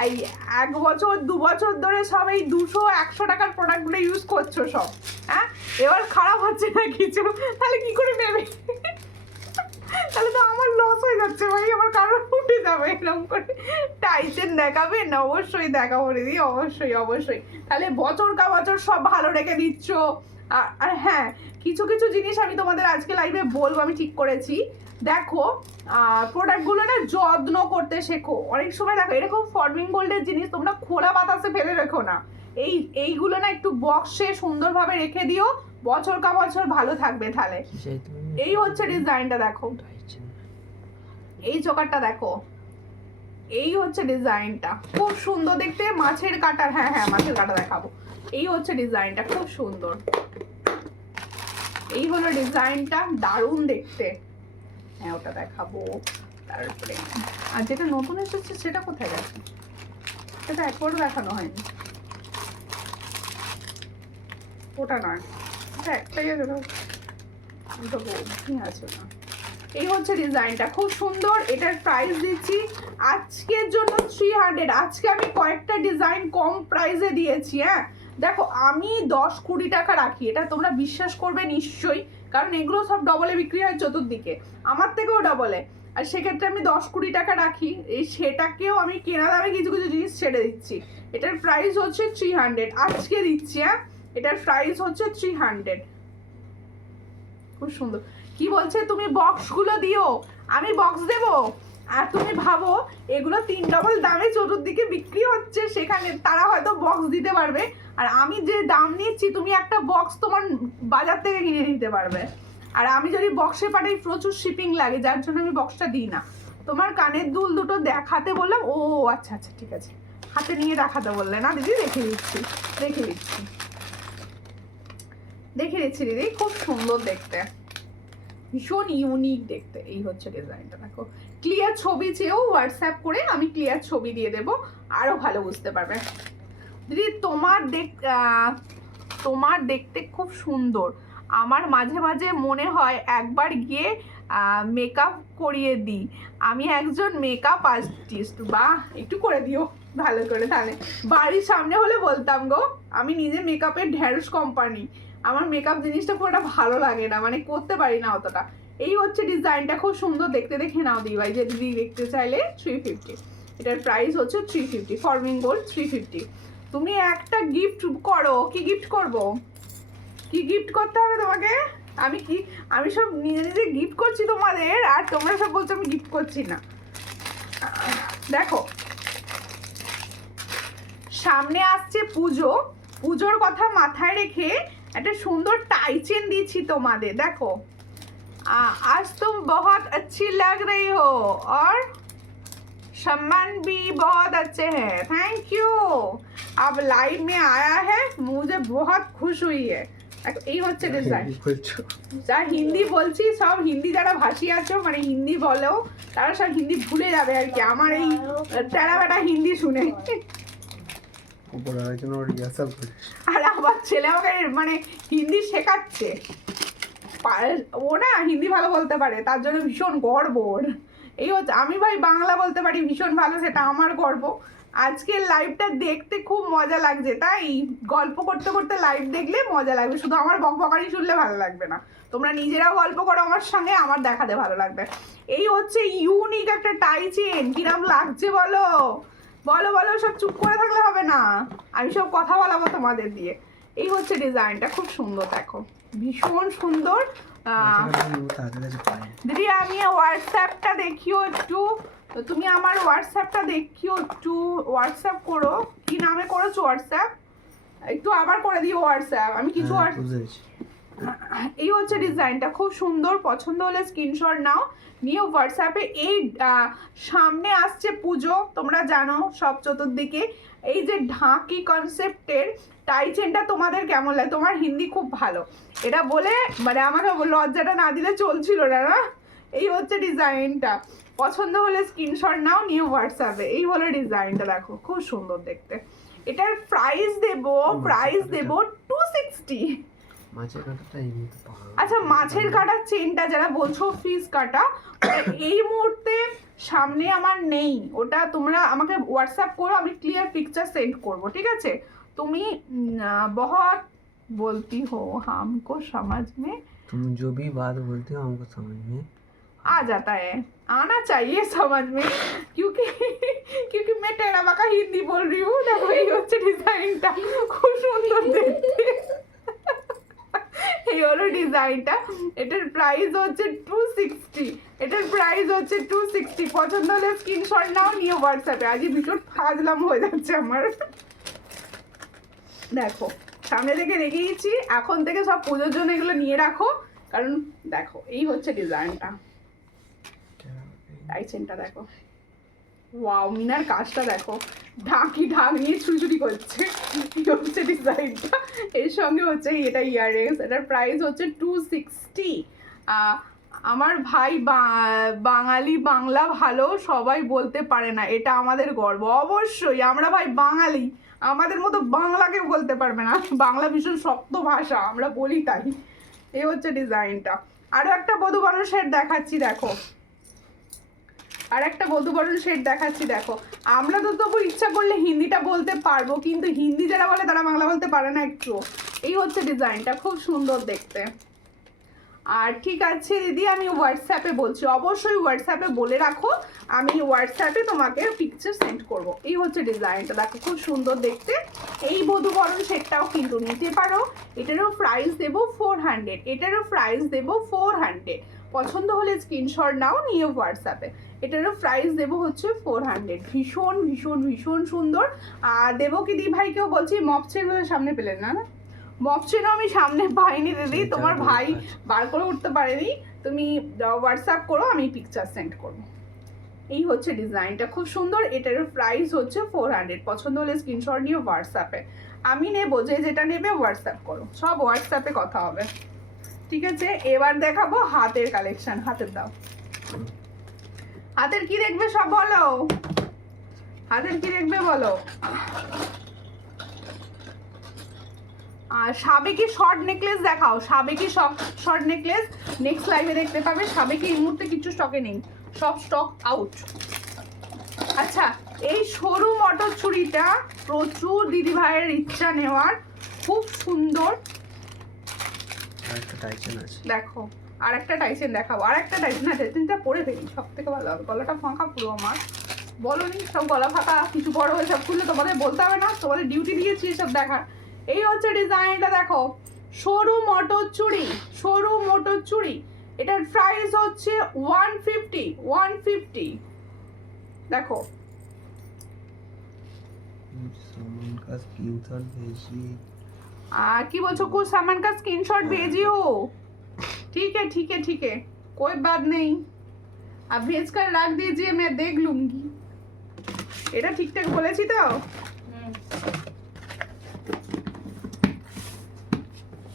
এই 1 বছর 2 বছর ধরে সব এই 200-100 টাকার প্রোডাক্টগুলো ইউজ করছো সব, হ্যাঁ এবার খারাপ হচ্ছে না কিছু, তাহলে কি করে নেবে? তাহলে তো আমার লস হয়ে যাচ্ছে ভাই, আমার কারণ উঠে যাবে এরকম করে। টাইচেন দেখাবে না? অবশ্যই দেখাবো দিদি, অবশ্যই। তাহলে বছর কা বছর সব ভালো রেখে দিচ্ছ। আর হ্যাঁ, কিছু জিনিস আমি তোমাদের আজকে লাইভে বলবো, আমি ঠিক করেছি। দেখো প্রোডাক্টগুলো না যত্ন করতে শেখো। অনেক সময় দেখো এরকম ফর্মিং গোল্ডের জিনিস তোমরা খোলা বাতাসে ফেলে রেখো না। এইগুলো না একটু বক্সে সুন্দরভাবে রেখে দিও, বছর কা বছর ভালো থাকবে। তাহলে এই হচ্ছে ডিজাইনটা, দেখো এই চোকারটা দেখো, এই হচ্ছে ডিজাইনটা, খুব সুন্দর দেখতে। মাছের কাটার, হ্যাঁ মাছের কাটা দেখাবো। এই হচ্ছে ডিজাইনটা, খুব সুন্দর। এই হলো ডিজাইনটা, দারুণ দেখতে। হ্যাঁ ওটা দেখাবো। তারপরে আর যেটা নতুন এসেছে সেটা কোথায় গেছে? সেটা একবারও দেখানো হয়নি। ওটা নয়, এটা একটাই আছে, ওটা বোধহয় আছে না। এই হচ্ছে ডিজাইনটা, খুব সুন্দর। এটার প্রাইস দিচ্ছি আজকের জন্য 300। আজকে আমি কয়েকটা ডিজাইন কম প্রাইসে দিয়েছি। হ্যাঁ দেখো, আমি 10-20 টাকা রাখি, এটা তোমরা বিশ্বাস করবে নিশ্চয়ই, কারণ এগুলো সব ডবলে বিক্রি হয় চতুর্দিকে, আমার থেকেও ডবলে। আর সেক্ষেত্রে আমি 10-20 টাকা রাখি, সেটাকেও আমি কেনা দামে কিছু জিনিস ছেড়ে দিচ্ছি। এটার প্রাইস হচ্ছে 300, আজকে দিচ্ছি। হ্যাঁ এটার প্রাইস হচ্ছে 300, খুব সুন্দর। কি বলছে তুমি বক্সগুলো দিও, আমি বক্স দেবো? আর তুমি ভাবো এগুলো 3 ডবল দামে চতুর্দিকে বিক্রি হচ্ছে, সেখানে তারা হয়তো বক্স দিতে পারবে, আর আমি যে দাম নিচ্ছি তুমি একটা বক্স তোমার বাজার থেকে কিনে নিতে পারবে। আর আমি যদি বক্সে পাঠাই প্রচুর শিপিং লাগে, যার জন্য আমি বক্সটা দিই না। তোমার কানের দুল দুটো দেখাতে বললাম, ও আচ্ছা ঠিক আছে, হাতে নিয়ে দেখাতে বললে না দিদি, দেখে দিচ্ছি দিদি, খুব সুন্দর দেখতে, ভীষণ ইউনিক দেখতে। এই হচ্ছে ডিজাইনটা, দেখো। ক্লিয়ার ছবি চেয়েও হোয়াটসঅ্যাপ করে আমি ক্লিয়ার ছবি দিয়ে দেবো, আরো ভালো বুঝতে পারবে। দিদি তোমার দেখতে খুব সুন্দর। আমার মাঝে মাঝে মনে হয় একবার গিয়ে মেকআপ করিয়ে দিই, আমি একজন মেকআপ আর্টিস্ট। বা একটু করে দিও ভালো করে, তাহলে বাড়ির সামনে হলে বলতাম গো, আমি নিজে মেকআপের ঢ্যাঁড়স কোম্পানি, আমার মেকআপ জিনিসটা পুরোটা ভালো লাগে না, মানে করতে পারি না অতটা। এই হচ্ছে ডিজাইনটা, খুব সুন্দর দেখতে, দেখে নাও দিই ভাই, যে দিদি দেখতে চাইলে 350। এটার প্রাইস হচ্ছে 350, ফর্মিং গোল্ড 350। তুমি একটা গিফট করো, কি গিফট করবো? কি গিফট করতে হবে তোমাকে? আমি সব নিজে গিফট করছি তোমাদের, আর তোমরা সব বলছো আমি গিফট করছি না। দেখো সামনে আসছে পুজোর কথা মাথায় রেখে একটা সুন্দর টাইচেন দিচ্ছি তোমাদের। देखो आज तुम बहुत अच्छी लग रही हो और सम्मान भी बहुत अच्छे हैं। थैंक यू, अब लाइव में आया है, मुझे बहुत खुश हुई है। এই হচ্ছে ডিজাইন। যা হিন্দি বলছি সব হিন্দি, যারা ভাষী আছো মানে হিন্দি বলো, তারা সব হিন্দি ভুলে যাবে আর কি, আমার এই টেরা বেটা হিন্দি শুনে। আর আমার ছেলে আমাকে মানে হিন্দি শেখাচ্ছে, ও না হিন্দি ভালো বলতে পারে, তার জন্য ভীষণ গর্ব ওর। এই হচ্ছে, আমি ভাই বাংলা বলতে পারি ভীষণ ভালো, সেটা আমার গর্ব। আজকের লাইভটা দেখতে খুব মজা লাগছে, তাই গল্প করতে করতে লাইভ দেখলে মজা লাগবে, শুধু আমার বকবকানি শুনলে ভালো লাগবে না। তোমরা নিজেরাও গল্প করো আমার সঙ্গে, আমার দেখাতে ভালো লাগবে। এই হচ্ছে ইউনিক একটা টাই চেন, কিরম লাগছে বলো? বলো বলো, সব চুপ করে থাকলে হবে না, আমি সব কথা বলাবো তোমাদের দিয়ে। এই হচ্ছে ডিজাইনটা, খুব সুন্দর দেখো, ভীষণ সুন্দর। দিদি আমি হোয়াটসঅ্যাপটা দেখিও একটু, তো তুমি আমার হোয়াটসঅ্যাপটা দেখিও একটু, হোয়াটসঅ্যাপ করো, কি নামে করেছো হোয়াটসঅ্যাপ, একটু আবার করে দিও হোয়াটসঅ্যাপ, আমি কিছু এই হচ্ছে ডিজাইনটা, খুব সুন্দর, পছন্দ হলে স্ক্রিনশট নাও, নিয়ে হোয়াটসঅ্যাপে। এই সামনে আসছে পুজো, তোমরা জানো সব চতুর্দিকে, এই যে ঢাকি কনসেপ্টের টাই চেনটা তোমাদের কেমন লাগে? তোমার হিন্দি খুব ভালো, এটা বলে মানে আমাকে লজ্জাটা না দিলে চলছিল না না। এই হচ্ছে ডিজাইনটা, পছন্দ হলে স্ক্রিনশট নাও, নিয়ে হোয়াটসঅ্যাপে। এই হলো ডিজাইনটা, দেখো খুব সুন্দর দেখতে। এটার প্রাইস দেবো 260। মাছের কাঁটাটা এমনিতে পাওয়া যায়। আচ্ছা, মাছের কাটার চেনটা যারা বলছো ফিস কাটা, এই মুহূর্তে সামনে আমার নেই, ওটা তোমরা আমাকে হোয়াটসঅ্যাপ করো, আমি ক্লিয়ার পিকচার সেন্ড করব, ঠিক আছে? তুমি बहुत बोलती हो हमको समझ में, तुम जो भी बात बोलती हो हमको समझ में आ जाता है, आना चाहिए समझ में, क्योंकि मैं टेढ़ा बाका हिंदी बोल रही हूँ। देखो ये হচ্ছে ডিজাইনটা, খুব সুন্দর দেখতে। এই হলো ডিজাইনটা, এটার প্রাইস হচ্ছে 260, এটার প্রাইস হচ্ছে 260। পছন্দ হলে স্ক্রিনশট নাও, নিয়ে হোয়াটসঅ্যাপে। আজকে ভীষণ ফাজলাম হয়ে যাচ্ছে আমার। দেখো সামনে থেকে রেখেইছি, এখন থেকে সব পুজোর জন্য এগুলো নিয়ে রাখো, কারণ দেখো এই হচ্ছে ডিজাইনটা, টাই চেনটা দেখো, ওয়াও, মিনার কাজটা দেখো, ঢাক নিয়ে ছুরি করছে। এই হচ্ছে ডিজাইনটা, এর সঙ্গে হচ্ছে এটা ইয়াররিংস, এটার প্রাইস হচ্ছে 260। আমার ভাই বাঙালি, বাংলা ভালো সবাই বলতে পারে না, এটা আমাদের গর্ব। অবশ্যই আমরা ভাই বাঙালি, আমাদের মতো বাংলা কেউ বলতে পারবে না, বাংলা ভীষণ শক্ত ভাষা, আমরা বলি তাই। এই হচ্ছে ডিজাইনটা। আরও একটা বধূবরণ সেট দেখাচ্ছি, দেখো আর একটা বধূবরণ সেট দেখাচ্ছি, দেখো। আমরা তো তবু ইচ্ছা করলে হিন্দিটা বলতে পারবো, কিন্তু হিন্দি যারা বলে তারা বাংলা বলতে পারে না একটু। এই হচ্ছে ডিজাইনটা, খুব সুন্দর দেখতে। আর ঠিক আছে দিদি, আমি হোয়াটসঅ্যাপে বলছি, অবশ্যই হোয়াটসঅ্যাপে বলে রাখো, আমি হোয়াটসঅ্যাপে তোমাকে পিকচার সেন্ড করব। এই হচ্ছে ডিজাইনটা, দেখো খুব সুন্দর দেখতে। এই বধূবরণ সেটটাও কিন্তু নিতে পারো, এটারও প্রাইস দেবো 400, এটারও প্রাইস দেবো 400। পছন্দ হলে স্ক্রিনশট নাও, নিয়ে হোয়াটসঅ্যাপে। এটারও প্রাইস দেবো হচ্ছে 400। ভীষণ ভীষণ ভীষণ সুন্দর। আর দেবো কি দি ভাইকেও বলছি, মপ চেনগুলো সামনে পেলেন না, মপ চেনও আমি সামনে পাইনি দিদি, তোমার ভাই বার করে উঠতে পারেনি, তুমি হোয়াটসঅ্যাপ করো, আমি পিকচার সেন্ড করবো। এই হচ্ছে ডিজাইনটা, খুব সুন্দর, এটারও প্রাইস হচ্ছে 400। পছন্দ হলে স্ক্রিনশট নিয়ে হোয়াটসঅ্যাপে, আমি নেবো, যেটা নেবে হোয়াটসঅ্যাপ করো, সব হোয়াটসঅ্যাপে কথা হবে, ঠিক আছে? এবার দেখাবো হাতের কালেকশন, হাতের দাও, হাতের কি দেখবে সব বলো, হাতের কি দেখবে বলো। আর সাবেকি শর্ট নেকলেস দেখাও, সাবেকি শর্ট নেকলেস নেক্সট লাইভে দেখতে পাবে। সাবেকি এই মুহূর্তে কিছু স্টকে নেই, সব স্টক আউট। আচ্ছা, এই সরু মটর ছুরিটা প্রচুর দিদি ভাইয়ের ইচ্ছা নেওয়ার, খুব সুন্দর। দেখো আর একটা টাইসেন দেখাবো, আর একটা টাইসেন, না টাইসেনটা পরে ফেলি, সব থেকে ভালো হবে। গলাটা ফাঁকা পুরো আমার, বলো নি সব গলা ফাঁকা, কিছু বড় হয়ে সব খুললে তোমাদের বলতে হবে না, তোমাদের ডিউটি দিয়েছি এসব দেখার। এই হচ্ছে ডিজাইনটা, দেখো সরু মটর চুড়ি, সরু মটর চুড়ি, এটার প্রাইস হচ্ছে 150। দেখো কি বলছো, कुछ सामान का स्क्रीनशॉट भेजियो, ठीक है, कोई बात नहीं, आप भेज कर रख दीजिए, मैं देख लूंगी। এটা ঠিকঠাক বলেছি তো?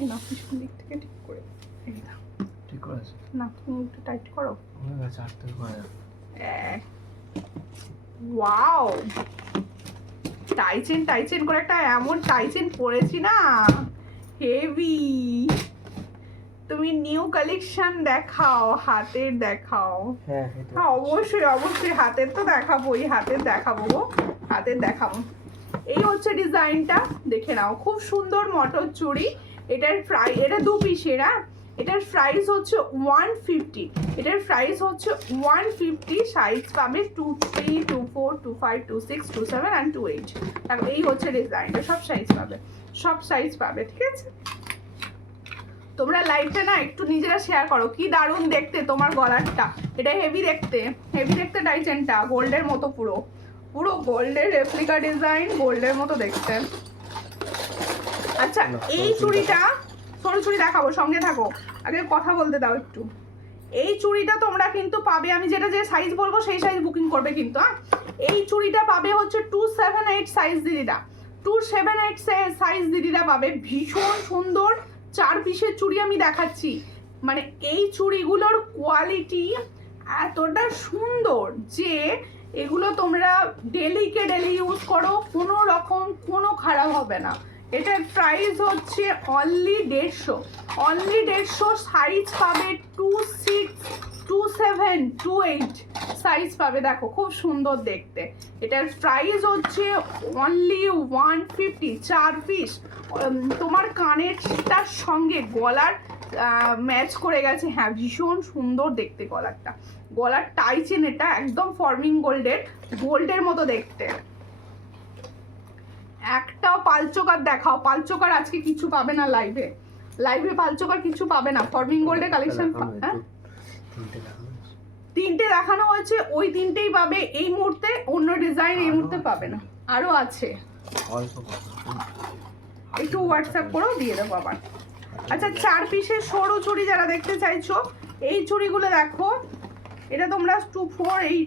না পিছন দিক থেকে ঠিক করে, এই দাও, ঠিক করেছে না তুমি একটু টাইট করো, হয়ে গেছে, আটতে করা। ওয়াও, টাইচেন করে একটা এমন টাইচেন পরেছি না, হেভি। তুমি নিউ কালেকশন দেখাও, হাতের দেখাও। হ্যাঁ অবশ্যই হাতের তো দেখাবোই, হাতের দেখাবো। এই হচ্ছে ডিজাইনটা, দেখে নাও, খুব সুন্দর মটর চুড়ি। এটার এটা 2 পিসের, এটার প্রাইস হচ্ছে 150, এটার প্রাইস হচ্ছে 150। সাইজ পাবে 23, 24, 25, 26, 27 অ্যান্ড 28। দেখো এই হচ্ছে ডিজাইনটা, সব সাইজ পাবে, সব সাইজ পাবে, ঠিক আছে। তোমরা লাইভটা না একটু নিজেরা শেয়ার করো, কি দারুণ দেখতে তোমার গলারটা, এটা হেভি দেখতে, হেভি দেখতে ডাইচেনটা, গোল্ডের মতো, পুরো পুরো গোল্ডের রেপ্লিকা ডিজাইন, গোল্ডের মতো দেখতে। আচ্ছা এই চুড়িটা, সরু চুড়ি দেখাবো, সঙ্গে থাকো, আগে কথা বলতে দাও একটু। এই চুড়িটা তোমরা কিন্তু পাবে, আমি যেটা যে সাইজ বলবো সেই সাইজ বুকিং করবে কিন্তু। এই চুড়িটা পাবে হচ্ছে 278 সাইজ দিদিরা, 278 সাইজ দিদিরা পাবে। ভীষণ সুন্দর 4 পিসের চুড়ি আমি দেখাচ্ছি, মানে এই চুড়িগুলোর কোয়ালিটি এতটা সুন্দর যে এগুলো তোমরা ডেলিকে ডেলি ইউজ করো, কোনো রকম কোনো খারাপ হবে না। এটার প্রাইস হচ্ছে অনলি 150, অনলি 150। সাইজ পাবে 26, 27, 28 সাইজ পাবে। দেখো খুব সুন্দর দেখতে। এটার প্রাইস হচ্ছে অনলি 150, 4 পিস। তোমার কানেরটার সঙ্গে গলার ম্যাচ করে গেছে। হ্যাঁ ভীষণ সুন্দর দেখতে গলারটা, গলার টাইচেন, এটা একদম ফর্মিং গোল্ডের মতো দেখতে। একটাও পালচোকার দেখাও, পালচোকার আজকে কিছু পাবে না লাইভে, লাইভে পালচোকার কিছু পাবে না। ফর্মিং গোল্ডের কালেকশন, হ্যাঁ 3টে দেখানো হয়েছে, ওই 3টেই পাবে এই মুহূর্তে, অন্য ডিজাইন এই মুহূর্তে পাবে না, আরো আছে, একটু হোয়াটসঅ্যাপ করেও দিয়ে দেবো আবার। আচ্ছা 4 পিসের সরু চুড়ি যারা দেখতে চাইছো, এই চুড়িগুলো দেখো, এটা তোমরা 24,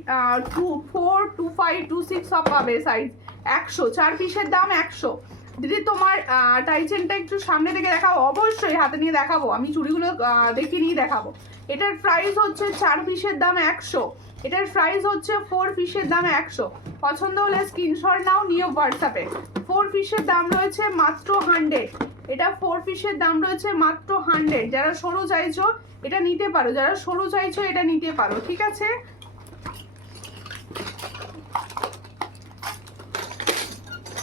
24, 25, 26 সব পাবে। সাইজ 100, 4 পিসের দাম 100। দিদি তোমার টাইচেনটা একটু সামনে থেকে দেখাও, অবশ্যই হাতে নিয়ে দেখাবো, আমি চুড়িগুলো দেখে নিয়ে দেখাবো। এটার প্রাইস হচ্ছে 4 পিসের দাম 100, এটার প্রাইস হচ্ছে 4 পিসের দাম 100। পছন্দ হলে স্ক্রিনশট নাও, নিও হোয়াটসঅ্যাপে। 4 পিসের দাম রয়েছে মাত্র 100, এটা 4 পিসের দাম রয়েছে মাত্র 100। যারা সরু চাইছো এটা নিতে পারো, যারা সরু চাইছো এটা নিতে পারো, ঠিক আছে।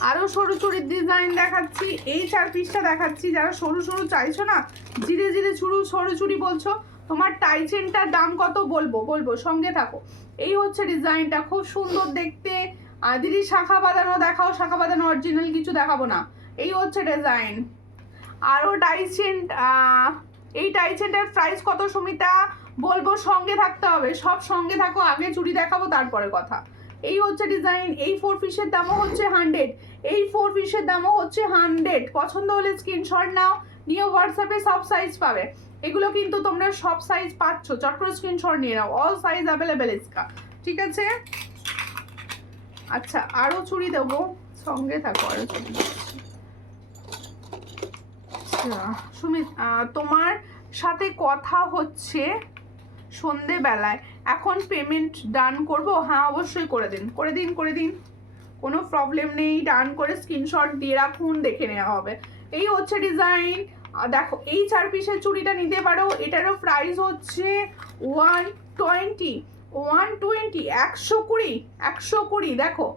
আরো সরু চুড়ির ডিজাইন দেখাচ্ছি, এই 4 পিসটা দেখাচ্ছি। যারা সরু সরু চাইছো না, ধীরে ধীরে সরু চুড়ি বলছো, তোমার টাইচেনটার দাম কত বলবো, সঙ্গে থাকো। এই হচ্ছে ডিজাইনটা, খুব সুন্দর দেখতে। দিদি শাখা বাঁধানো দেখাও, শাখা বাঁধানো অরিজিনাল কিছু দেখাবো না। এই হচ্ছে ডিজাইন। আরো টাইচেন, এই টাইচেনটার প্রাইস কত সুমিতা বলবো, সঙ্গে থাকতে হবে, সব সঙ্গে থাকো, আগে চুড়ি দেখাবো তারপরে কথা। এই হচ্ছে ডিজাইন, এই 4 পিসের দামও হচ্ছে 100, এই 4 পিসের দামও হচ্ছে 100। পছন্দ হলে স্ক্রিনশট নাও, নিয়ে হোয়াটসঅ্যাপে সব সাইজ পাবে। এগুলো কিন্তু তোমরা সব সাইজ পাচ্ছ, চট করে স্ক্রিনশট নিয়ে নাও, অল সাইজ অ্যাভেলেবেল ইসকা, ঠিক আছে। আচ্ছা আরো চুড়ি দেবো, সঙ্গে থাকো, আরো চুড়ি। সুমিত তোমার সাথে কথা হচ্ছে সন্ধেবেলায়, এখন পেমেন্ট ডান করব? হ্যাঁ অবশ্যই করে দিন, কোনো প্রবলেম নেই। ডান করে স্ক্রিনশট দিয়ে রাখুন, দেখে নেওয়া হবে। এই হচ্ছে ডিজাইন। দেখো এই 4 পিসের চুড়িটা নিতে পারো, এটারও প্রাইস হচ্ছে 120, 120। দেখো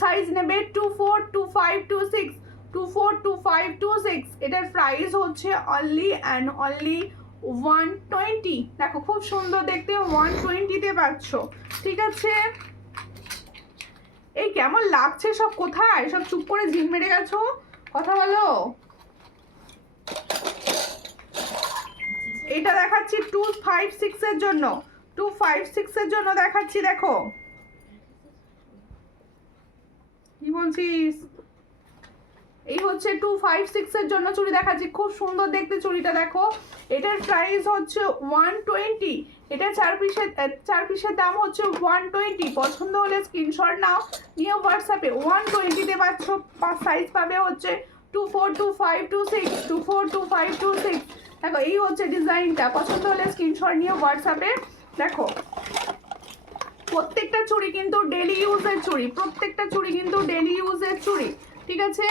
সাইজ নেবে 24, 25, 26, 24, 25, 26। এটার প্রাইস হচ্ছে অনলি অ্যান্ড অনলি 120। দেখো খুব সুন্দর দেখতে, 120-তে পাচ্ছ, ঠিক আছে। এই কেমন লাগছে সব, কোথায় সব চুপ করে জিম মেরে গেছো, কথা বলো। এটা দেখাচ্ছি 256 এর জন্য, 256 এর জন্য দেখাচ্ছি। দেখো কি বলছিস, এই হচ্ছে 256 এর জন্য চুড়ি দেখাচ্ছি, খুব সুন্দর দেখতে চুড়িটা। দেখো এটার প্রাইস হচ্ছে 120, এটা 4 পিসের দাম হচ্ছে 120। পছন্দ হলে স্ক্রিনশট নাও, নিয়ে হোয়াটসঅ্যাপে 120-তে পাচ্ছ। সাইজ পাবে হচ্ছে 24, 25, 26, 24, 25, 26। দেখো এই হচ্ছে ডিজাইনটা, পছন্দ হলে স্ক্রিনশট নিয়ে হোয়াটসঅ্যাপে। দেখো প্রত্যেকটা চুড়ি কিন্তু ডেলি ইউজের চুড়ি, প্রত্যেকটা চুড়ি কিন্তু ডেলি ইউজের চুড়ি, ঠিক আছে।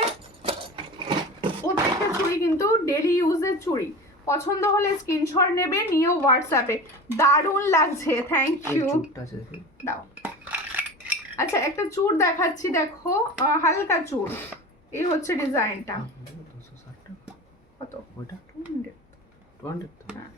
প্রত্যেকটা চুড়ি কিন্তু ডেলি ইউজের চুড়ি। পছন্দ হলে স্ক্রিনশট নেবে, নিয়ে হোয়াটসঅ্যাপে। দারুণ লাগছে, থ্যাংক ইউ। দাও। আচ্ছা একটা চুড় দেখাচ্ছি, দেখো হালকা চুড়। এই হচ্ছে ডিজাইনটা, কত? 200, 200 হ্যাঁ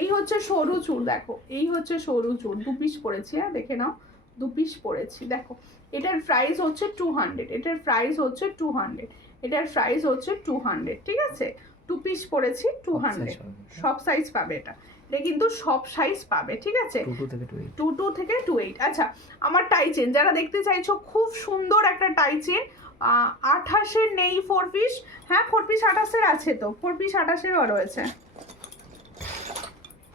এই হচ্ছে সরু চুল, দেখো এই হচ্ছে সরু চুল, 2 পিস পড়েছি, হ্যাঁ দেখে নাও 2 পিস পড়েছি। দেখো এটার প্রাইস হচ্ছে 200, এটার প্রাইস হচ্ছে 200, এটার প্রাইস হচ্ছে 200, ঠিক আছে? 2 পিস পড়েছি 200, সব সাইজ পাবে এটা, এটা কিন্তু সব সাইজ পাবে, ঠিক আছে? 22 থেকে 28। আচ্ছা আমার টাই চেন যারা দেখতে চাইছো, খুব সুন্দর একটা টাই চেন, 28-এর নেই 4 পিস, হ্যাঁ 4 পিস 28-এর আছে, তো 4 পিস 28-এরও রয়েছে,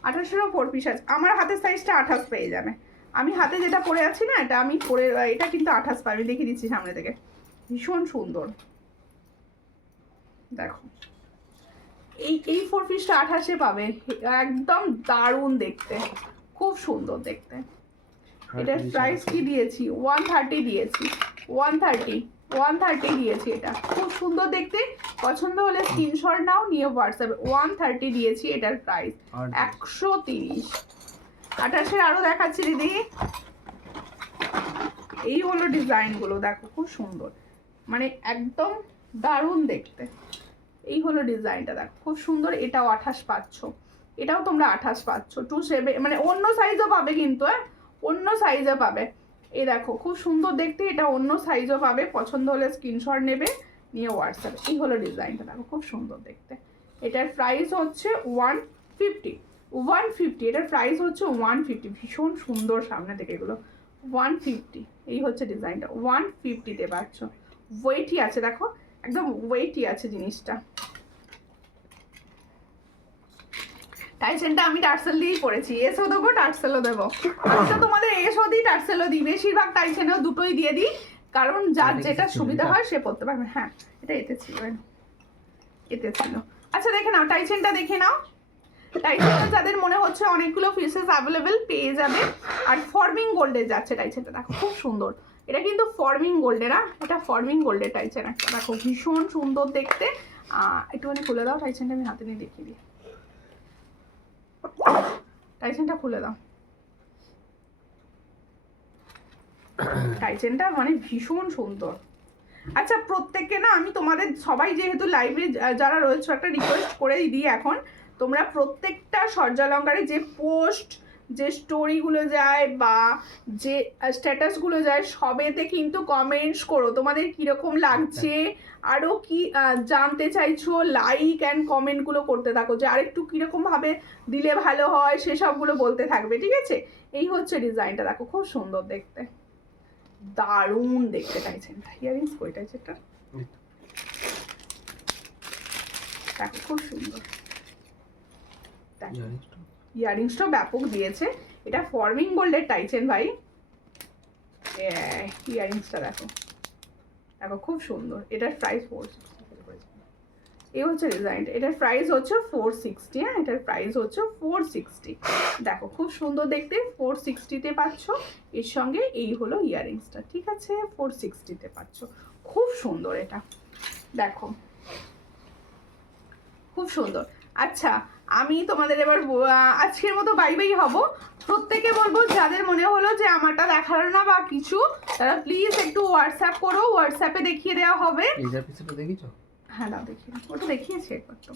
28-এরও 4 পিস আছে। আমার হাতের সাইজটা 28 পেয়ে যাবে, আমি হাতে যেটা পরে আছি না, এটা আমি পরে, এটা কিন্তু 28 পাবে, আমি দেখিয়ে দিচ্ছি সামনে থেকে, ভীষণ সুন্দর। দেখো এই 4 পিসটা 28-এ পাবে, একদম দারুণ দেখতে, খুব সুন্দর দেখতে। এটার প্রাইস কি দিয়েছি? 130 দিয়েছি, 130 দিয়েছি, এটা খুব সুন্দর দেখতে। পছন্দ হলে স্ক্রিনশট নাও, নিয়ে হোয়াটসঅ্যাপে 130 দিয়েছি, এটার প্রাইস 130। 28-এর আরো দেখাচ্ছি দিদি, এই হলো ডিজাইনগুলো, দেখো খুব সুন্দর, মানে একদম দারুণ দেখতে। এই হলো ডিজাইনটা, দেখো খুব সুন্দর, এটাও 28 পাচ্ছ, এটাও তোমরা 28 পাচ্ছ, 27, মানে অন্য সাইজও পাবে কিন্তু, হ্যাঁ অন্য সাইজও পাবে। এই দেখো খুব সুন্দর দেখতে, এটা অন্য সাইজও পাবে, পছন্দ হলে স্ক্রিনশট নেবে, নিয়ে হোয়াটসঅ্যাপ। এই হলো ডিজাইনটা, দেখো খুব সুন্দর দেখতে। এটার প্রাইস হচ্ছে 150, এটার প্রাইস হচ্ছে 150, ভীষণ সুন্দর সামনে থেকে এগুলো, 150। এই হচ্ছে ডিজাইনটা, 150-তে পাচ্ছ, ওয়েটই আছে, দেখো একদম ওয়েটই আছে জিনিসটা। টাইসেনটা আমি টার্সেল দিয়েই পড়েছি, এসও দেবো টার্সেলও দেবো, আমি তো তোমাদের এসও দিই টার্সেলও দিই, বেশিরভাগ টাইসেনেও দুটোই দিয়ে দিই, কারণ যার যেটা সুবিধা হয় সে পড়তে পারবে। হ্যাঁ এটা এতে ছিল, এতে ছিল। আচ্ছা দেখে নাও টাইসেনটা, দেখে নাও টাইসেনটা, যাদের মনে হচ্ছে অনেকগুলো পিসেস অ্যাভেলেবেল পেয়ে যাবে। আর ফর্মিং গোল্ডে যাচ্ছে টাইসেনটা, দেখো খুব সুন্দর, এটা কিন্তু ফর্মিং গোল্ডে না, এটা ফর্মিং গোল্ডের টাইসেন একটা, দেখো ভীষণ সুন্দর দেখতে। একটুখানি খুলে দাও টাইসেনটা, আমি হাতে নিয়ে দেখিয়ে দিই, টাইসেনটা খুলে দাও, টাইসেনটা মানে ভীষণ সুন্দর। আচ্ছা প্রত্যেককে না, আমি তোমাদের সবাই যেহেতু লাইভে যারা রয়েছে একটা রিকোয়েস্ট করে দিই, এখন তোমরা প্রত্যেকটা সূর্যালঙ্কারে যে পোস্ট, যে স্টোরিগুলো যায় বা যে স্ট্যাটাসগুলো যায়, সবেতে কিন্তু কমেন্টস করো তোমাদের কীরকম লাগছে, আরও কি জানতে চাইছো, লাইক অ্যান্ড কমেন্টগুলো করতে থাকো, যে আরেকটু কীরকমভাবে দিলে ভালো হয় সেসবগুলো বলতে থাকবে, ঠিক আছে? এই হচ্ছে ডিজাইনটা, দেখো খুব সুন্দর দেখতে, দারুণ দেখতে টাইসেনটা। ইয়ারিংস কই টাইসেনটা, দেখো খুব সুন্দর, ইয়ারিংসটা ব্যাপক দিয়েছে, এটা ফর্মিং গোল্ডের টাইসেন ভাই। ইয়ারিংসটা দেখো, দেখো খুব সুন্দর, এটার প্রাইস 460। এই হচ্ছে ডিজাইনটা, এটার প্রাইস হচ্ছে 460, হ্যাঁ এটার প্রাইস হচ্ছে 460। দেখো খুব সুন্দর দেখতে, 460-তে পাচ্ছ, এর সঙ্গে এই হলো ইয়ারিংসটা, ঠিক আছে? 460-তে পাচ্ছ, খুব সুন্দর এটা, দেখো খুব সুন্দর। আচ্ছা আমি তোমাদের এবার আজকের মতো বাই বাই হব। প্রত্যেকে বলবো যাদের মনে হলো যে আমারটা দেখালো না বা কিছু, তারা প্লিজ একটু হোয়াটসঅ্যাপ করো, হোয়াটসঅ্যাপে দেখিয়ে দেওয়া হবে। দেখিয়েছো? হ্যাঁ না দেখিয়ে, ওটা দেখিয়েছি একবার, তো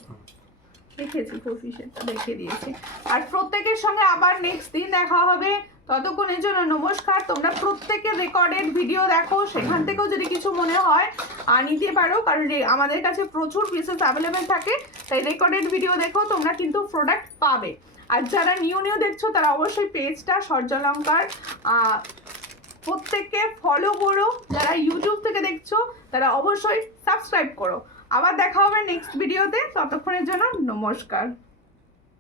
দেখিয়েছি, প্রফিশিয়েন্টটা দেখিয়ে দিয়েছি। আর প্রত্যেকের সঙ্গে আবার নেক্সট দিন দেখা হবে, ততক্ষণের জন্য নমস্কার। তোমরা প্রত্যেকে রেকর্ডেড ভিডিও দেখো, সেখান থেকেও যদি কিছু মনে হয় নিতে পারো, কারণ আমাদের কাছে প্রচুর পিসেস অ্যাভেলেবেল থাকে, তাই রেকর্ডেড ভিডিও দেখো, তোমরা কিন্তু প্রোডাক্ট পাবে। আর যারা নিউ দেখছো তারা অবশ্যই পেজটা সূর্যালঙ্কার প্রত্যেককে ফলো করো, যারা ইউটিউব থেকে দেখছো তারা অবশ্যই সাবস্ক্রাইব করো। আবার দেখা হবে নেক্সট ভিডিওতে, ততক্ষণের জন্য নমস্কার।